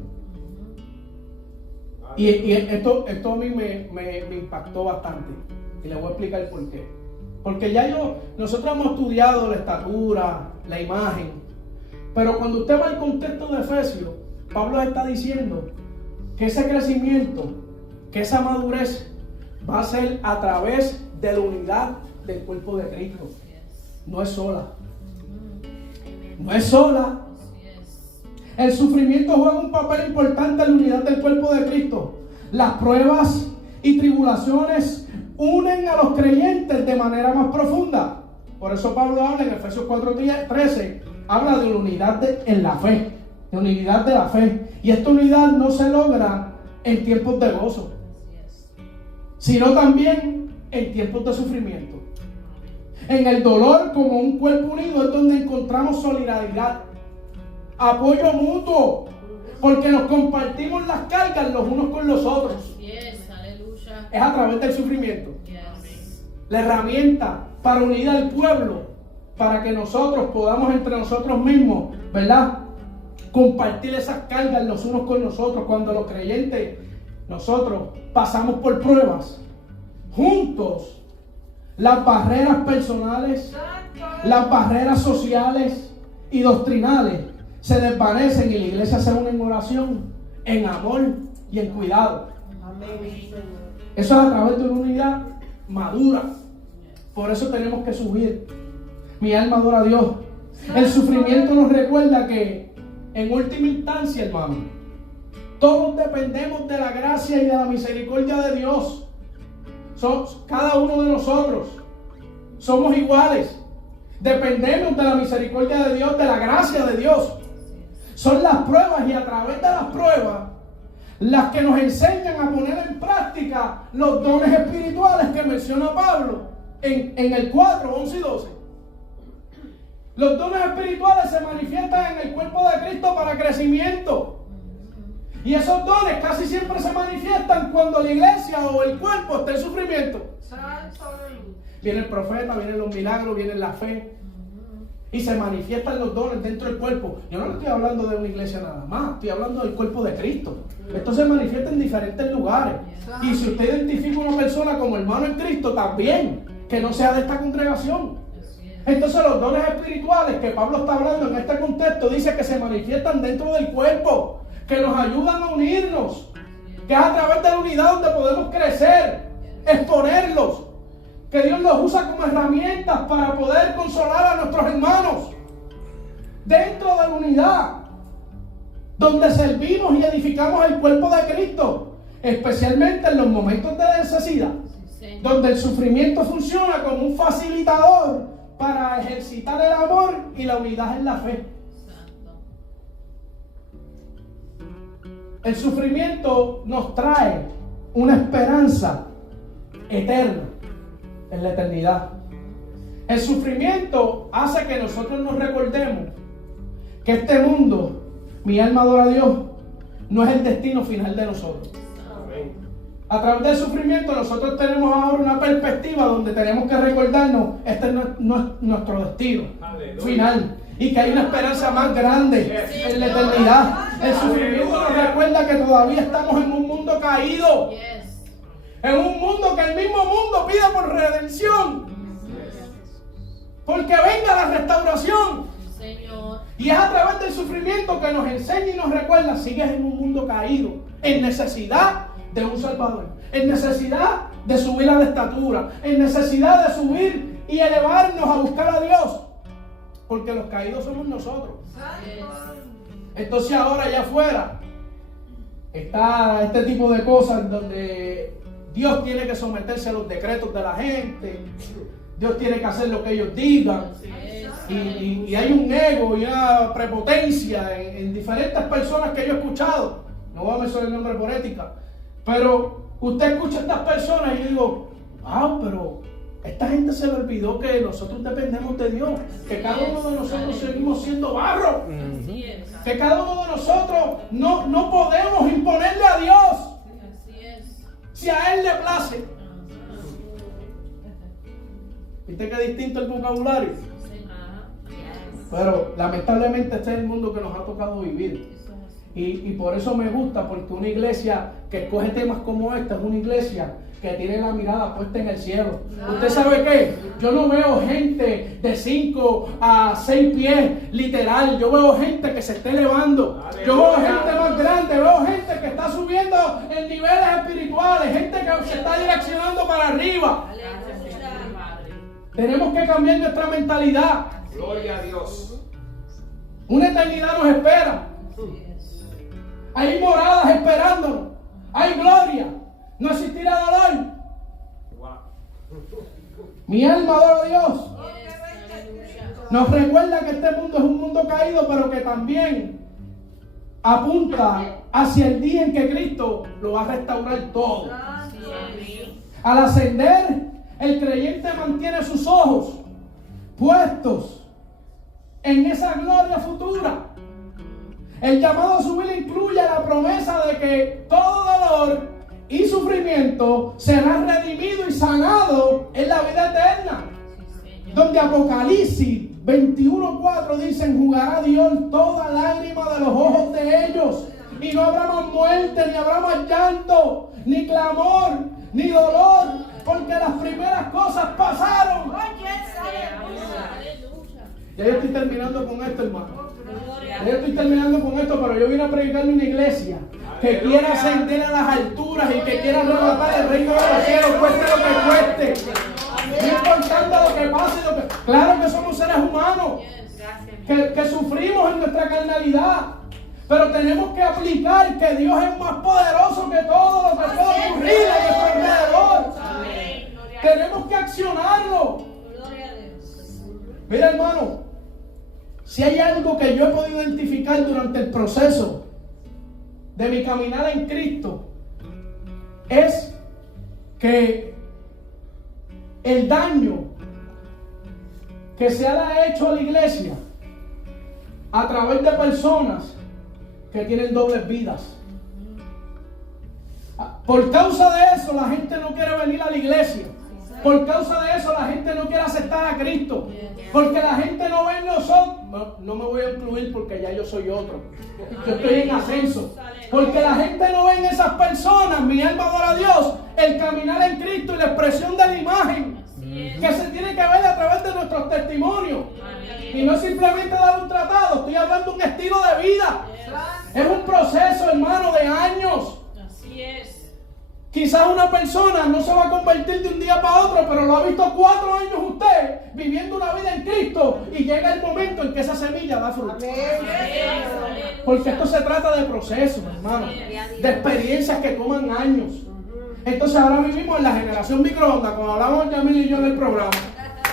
Y esto a mí me impactó bastante. Y le voy a explicar por qué. Porque nosotros hemos estudiado la estatura, la imagen. Pero cuando usted va al contexto de Efesios, Pablo está diciendo que ese crecimiento, que esa madurez va a ser a través de la unidad del cuerpo de Cristo. No es sola. No es sola. El sufrimiento juega un papel importante en la unidad del cuerpo de Cristo. Las pruebas y tribulaciones unen a los creyentes de manera más profunda. Por eso Pablo habla en Efesios 4:13, habla de la unidad en la fe, de unidad de la fe. Y esta unidad no se logra en tiempos de gozo, sino también en tiempos de sufrimiento. En el dolor, como un cuerpo unido, es donde encontramos solidaridad, apoyo mutuo, porque nos compartimos las cargas los unos con los otros. Aleluya. Es a través del sufrimiento. La herramienta para unir al pueblo, para que nosotros podamos entre nosotros mismos, ¿verdad?, compartir esas cargas los unos con nosotros. Cuando los creyentes, nosotros pasamos por pruebas juntos, las barreras personales, las barreras sociales y doctrinales se desvanecen y la iglesia se une en oración, en amor y en cuidado. Amén. Eso es a través de una unidad madura. Por eso tenemos que subir. Mi alma adora a Dios. El sufrimiento nos recuerda que, en última instancia, hermano, todos dependemos de la gracia y de la misericordia de Dios. Cada uno de nosotros somos iguales. Dependemos de la misericordia de Dios, de la gracia de Dios. Son las pruebas, y a través de las pruebas, las que nos enseñan a poner en práctica los dones espirituales que menciona Pablo en el 4, 11 y 12. Los dones espirituales se manifiestan en el cuerpo de Cristo para crecimiento. Y esos dones casi siempre se manifiestan cuando la iglesia o el cuerpo está en sufrimiento. Viene el profeta, vienen los milagros, viene la fe. Y se manifiestan los dones dentro del cuerpo. Yo no estoy hablando de una iglesia nada más, estoy hablando del cuerpo de Cristo. Esto se manifiesta en diferentes lugares. Y si usted identifica a una persona como hermano en Cristo, también, que no sea de esta congregación. Entonces los dones espirituales que Pablo está hablando en este contexto, dice que se manifiestan dentro del cuerpo, que nos ayudan a unirnos, que es a través de la unidad donde podemos crecer, exponerlos, que Dios los usa como herramientas para poder consolar a nuestros hermanos. Dentro de la unidad, donde servimos y edificamos el cuerpo de Cristo, especialmente en los momentos de necesidad, donde el sufrimiento funciona como un facilitador para ejercitar el amor y la unidad en la fe. el sufrimiento nos trae una esperanza eterna en la eternidad. El sufrimiento hace que nosotros nos recordemos que este mundo, mi alma adora a Dios, no es el destino final de nosotros. A través del sufrimiento nosotros tenemos ahora una perspectiva donde tenemos que recordarnos, este no es nuestro destino final, y que hay una esperanza más grande en la eternidad. El sufrimiento nos recuerda que todavía estamos en un mundo caído, en un mundo que el mismo mundo pide por redención, porque venga la restauración. Y es a través del sufrimiento que nos enseña y nos recuerda: sigues en un mundo caído, en necesidad de un Salvador, en necesidad de subir a la estatura, en necesidad de subir y elevarnos a buscar a Dios, porque los caídos somos nosotros. Entonces ahora allá afuera está este tipo de cosas donde Dios tiene que someterse a los decretos de la gente, Dios tiene que hacer lo que ellos digan, y hay un ego y una prepotencia en diferentes personas que yo he escuchado. No voy a mencionar el nombre por ética, pero usted escucha a estas personas y yo digo: wow, pero esta gente se le olvidó que nosotros dependemos de Dios, que cada uno de nosotros seguimos siendo barro, que cada uno de nosotros no podemos imponerle a Dios si a Él le place. ¿Viste qué distinto el vocabulario? Pero lamentablemente este es el mundo que nos ha tocado vivir. Y por eso me gusta, porque una iglesia que escoge temas como este es una iglesia que tiene la mirada puesta en el cielo. ¿Usted sabe qué? Yo no veo gente de 5 a 6 pies, literal. Yo veo gente que se está elevando. Yo veo gente más grande. Veo gente que está subiendo en niveles espirituales. Gente que se está direccionando para arriba. Tenemos que cambiar nuestra mentalidad. Gloria a Dios. Una eternidad nos espera. Hay moradas esperándonos. Hay gloria. No existirá dolor. Mi alma adora a Dios. Nos recuerda que este mundo es un mundo caído, pero que también apunta hacia el día en que Cristo lo va a restaurar todo. Al ascender, el creyente mantiene sus ojos puestos en esa gloria futura. El llamado a subir incluye la promesa de que todo dolor y sufrimiento será redimido y sanado en la vida eterna, donde Apocalipsis 21:4 dice: enjugará Dios toda lágrima de los ojos de ellos, y no habrá más muerte, ni habrá más llanto, ni clamor, ni dolor, porque las primeras cosas pasaron. Ya yo estoy terminando con esto, hermano. Ya yo estoy terminando con esto, pero yo vine a predicarle una iglesia que quiera ascender a las alturas y que quiera arrebatar el reino de los cielos, cueste lo que cueste. No importando lo que pase, claro que somos seres humanos, que sufrimos en nuestra carnalidad, pero tenemos que aplicar que Dios es más poderoso que todo lo que puede ocurrir a nuestro alrededor. Tenemos que accionarlo. Mira, hermano, si hay algo que yo he podido identificar durante el proceso de mi caminar en Cristo, es que el daño que se ha hecho a la iglesia a través de personas que tienen dobles vidas. Por causa de eso la gente no quiere venir a la iglesia. Por causa de eso la gente no quiere aceptar a Cristo. Porque la gente no ve en nosotros. No me voy a incluir porque ya yo soy otro. Yo estoy en ascenso. Porque la gente no ve en esas personas, mi alma adora a Dios, el caminar en Cristo y la expresión de la imagen que se tiene que ver a través de nuestros testimonios. Y no simplemente dar un tratado, estoy hablando de un estilo de vida. Es un proceso, hermano, de años. Así es. Quizás una persona no se va a convertir de un día para otro, pero lo ha visto 4 años usted viviendo una vida en Cristo, y llega el momento en que esa semilla da fruto. Porque esto se trata de procesos, hermano, de experiencias que toman años. Entonces ahora vivimos en la generación microondas, cuando hablamos Yamil y yo en el programa.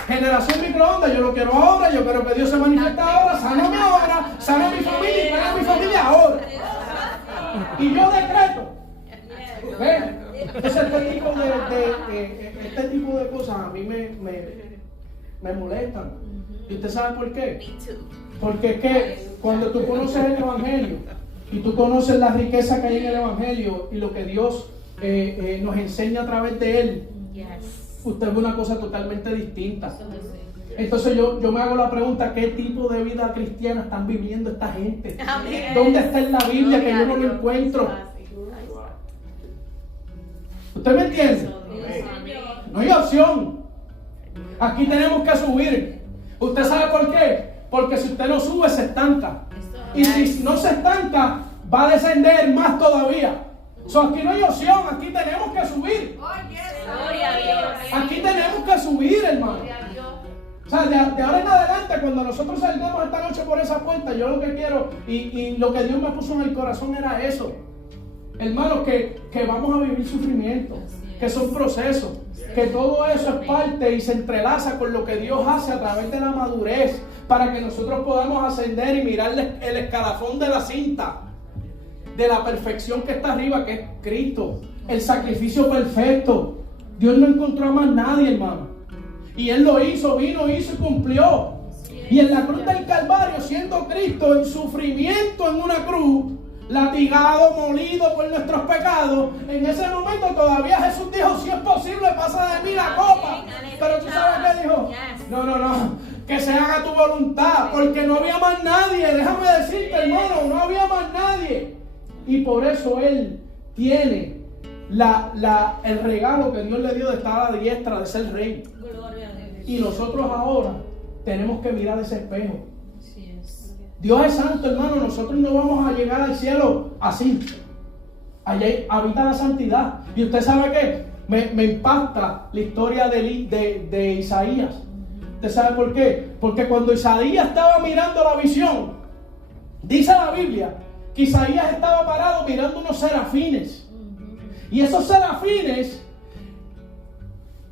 Generación microondas, yo lo quiero ahora, yo quiero que Dios se manifieste ahora, sáname ahora, sana a mi familia y pega a mi familia ahora. Y yo decreto. ¿Ven? Este tipo de cosas a mí me molestan. ¿Y usted sabe por qué? Porque es que cuando tú conoces el Evangelio y tú conoces la riqueza que hay en el Evangelio y lo que Dios nos enseña a través de él, usted ve una cosa totalmente distinta. Entonces yo me hago la pregunta, ¿qué tipo de vida cristiana están viviendo esta gente? ¿Dónde está en la Biblia que yo no lo encuentro? ¿Usted me entiende? No hay opción. Aquí tenemos que subir. ¿Usted sabe por qué? Porque si usted no sube, se estanca. Y si no se estanca, va a descender más todavía. Aquí no hay opción. Aquí tenemos que subir. Aquí tenemos que subir, hermano. O sea, de ahora en adelante, cuando nosotros salgamos esta noche por esa puerta, yo lo que quiero y lo que Dios me puso en el corazón era eso. Hermanos, que vamos a vivir sufrimiento, que son procesos, que todo eso es parte y se entrelaza con lo que Dios hace a través de la madurez, para que nosotros podamos ascender y mirar el escalafón de la cinta, de la perfección que está arriba, que es Cristo, el sacrificio perfecto. Dios no encontró a más nadie, hermano, y Él lo hizo, vino, hizo y cumplió. Y en la cruz del Calvario, siendo Cristo en sufrimiento en una cruz, latigado, molido por nuestros pecados, en ese momento todavía Jesús dijo: si es posible, pasa de mí la copa. Pero tú sabes qué dijo: no, que se haga tu voluntad, porque no había más nadie. Déjame decirte, hermano, no había más nadie. Y por eso Él tiene el regalo que Dios le dio de estar a la diestra, de ser rey. Y nosotros ahora tenemos que mirar ese espejo. Dios es santo, hermano. Nosotros no vamos a llegar al cielo así. Allá habita la santidad. Y usted sabe que me impacta la historia de Isaías. ¿Usted sabe por qué? Porque cuando Isaías estaba mirando la visión, dice la Biblia que Isaías estaba parado mirando unos serafines. Y esos serafines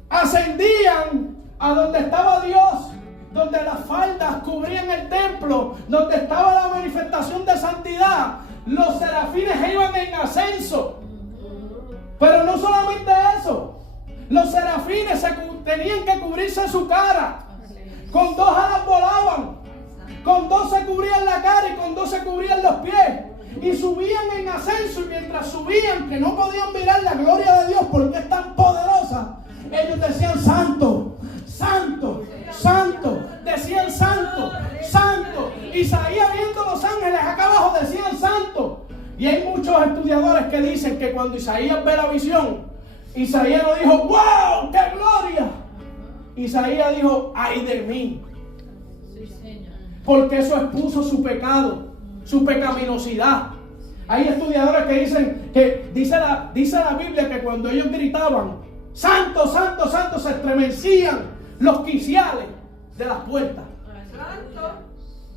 ascendían a donde estaba Dios, donde las faldas cubrían el templo, donde estaba la manifestación de santidad. Los serafines iban en ascenso. Pero no solamente eso, los serafines tenían que cubrirse su cara. Con 2 alas volaban, con 2 se cubrían la cara y con 2 se cubrían los pies. Y subían en ascenso, y mientras subían, que no podían mirar la gloria de Dios porque es tan poderosa, ellos decían: santo, santo, santo. Decían: santo, santo. Isaías, viendo los ángeles acá abajo, decían: santo. Y hay muchos estudiadores que dicen que cuando Isaías ve la visión, Isaías no dijo: wow, qué gloria. Isaías dijo: ay de mí. Porque eso expuso su pecado, su pecaminosidad. Hay estudiadores que dicen que dice la Biblia que cuando ellos gritaban: santo, santo, santo, se estremecían los quiciales de las puertas.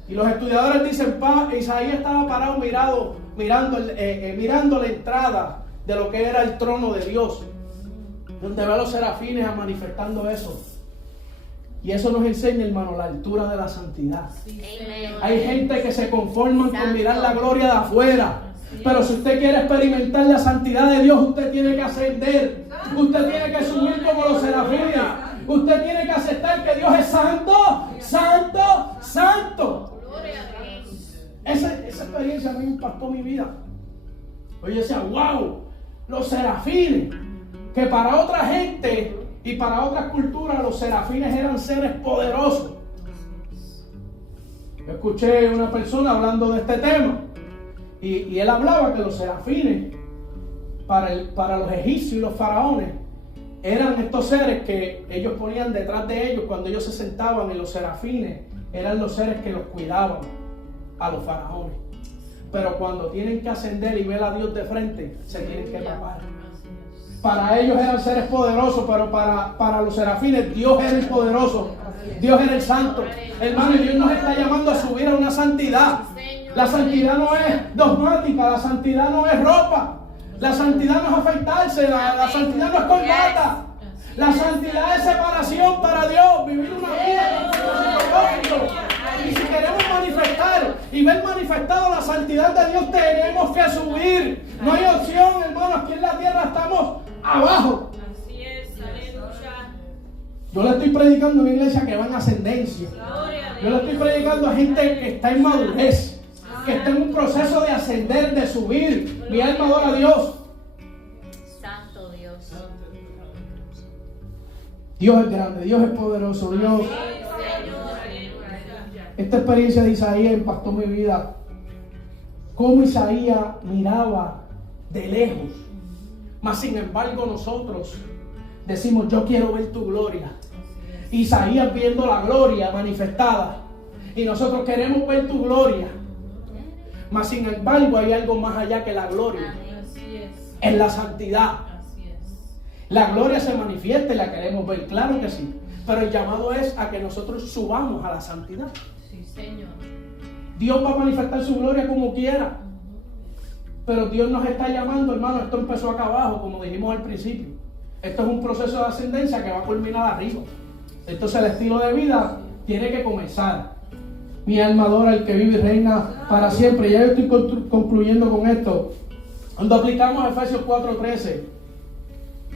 Y los estudiadores dicen: Isaías estaba parado mirando la entrada de lo que era el trono de Dios, donde ve a los serafines manifestando eso. Y eso nos enseña, hermano, la altura de la santidad. Hay gente que se conforman con mirar la gloria de afuera. Pero si usted quiere experimentar la santidad de Dios, usted tiene que ascender. Usted tiene que subir como los serafines. Usted tiene que aceptar que Dios es santo, santo, santo. Esa experiencia a mí impactó mi vida. Oye, decía: wow, los serafines, que para otra gente y para otras culturas los serafines eran seres poderosos. Yo escuché una persona hablando de este tema y él hablaba que los serafines para los egipcios y los faraones eran estos seres que ellos ponían detrás de ellos cuando ellos se sentaban, en los serafines eran los seres que los cuidaban a los faraones. Pero cuando tienen que ascender y ver a Dios de frente, se tienen que tapar. Para ellos eran seres poderosos, pero para los serafines Dios era el poderoso, Dios era el santo. Hermano, y Dios nos está llamando a subir a una santidad. La santidad no es dogmática, la santidad no es ropa, la santidad no es afeitarse, la santidad no es corbata. La santidad es separación para Dios, vivir una vida con propósito. Y si queremos manifestar y ver manifestado la santidad de Dios, tenemos que subir. No hay opción, hermanos. Aquí en la tierra estamos abajo. Así es, aleluya. Yo le estoy predicando a una iglesia que va en ascendencia. Gloria a Yo le Dios. estoy predicando a gente que está en madurez, que está en un proceso de ascender, de subir. Mi alma adora a Dios. Santo Dios. Dios es grande, Dios es poderoso, Dios. Sí, Señor, aleluya. Esta experiencia de Isaías impactó mi vida. Cómo Isaías miraba de lejos. Mas sin embargo nosotros decimos, yo quiero ver tu gloria. Isaías viendo la gloria manifestada. Y nosotros queremos ver tu gloria. Mas sin embargo hay algo más allá que la gloria. Así es. Es la santidad. Así es. La gloria se manifiesta y la queremos ver, claro que sí. Pero el llamado es a que nosotros subamos a la santidad. Sí, Señor. Dios va a manifestar su gloria como quiera. Pero Dios nos está llamando, hermano. Esto empezó acá abajo, como dijimos al principio. Esto es un proceso de ascendencia que va a culminar arriba. Entonces el estilo de vida tiene que comenzar. Mi alma adora al que vive y reina para siempre. Ya yo estoy concluyendo con esto. Cuando aplicamos Efesios 4:13,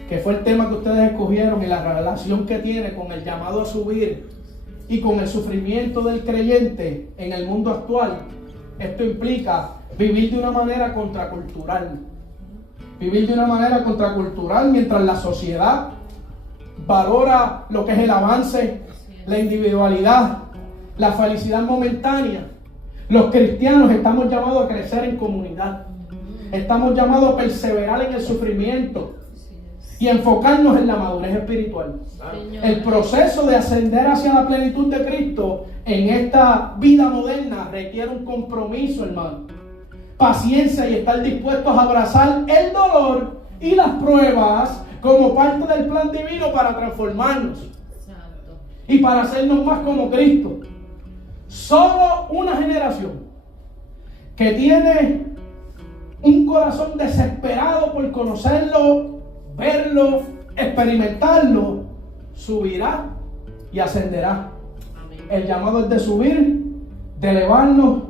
que fue el tema que ustedes escogieron y la relación que tiene con el llamado a subir y con el sufrimiento del creyente en el mundo actual, esto implica vivir de una manera contracultural. Vivir de una manera contracultural mientras la sociedad valora lo que es el avance, la individualidad, la felicidad momentánea. Los cristianos estamos llamados a crecer en comunidad. Estamos llamados a perseverar en el sufrimiento y enfocarnos en la madurez espiritual. Señor. El proceso de ascender hacia la plenitud de Cristo en esta vida moderna requiere un compromiso, hermano. Paciencia y estar dispuestos a abrazar el dolor y las pruebas como parte del plan divino para transformarnos Santo. y para hacernos más como Cristo. Solo una generación que tiene un corazón desesperado por conocerlo, verlo, experimentarlo, subirá y ascenderá. Amén. El llamado es de subir, de elevarnos,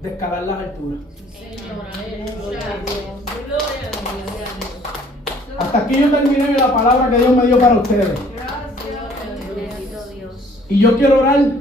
de escalar las alturas. Señor, aleluya. Gloria a Dios. Hasta aquí yo terminé la palabra que Dios me dio para ustedes. Gracias, bendito Dios. Y yo quiero orar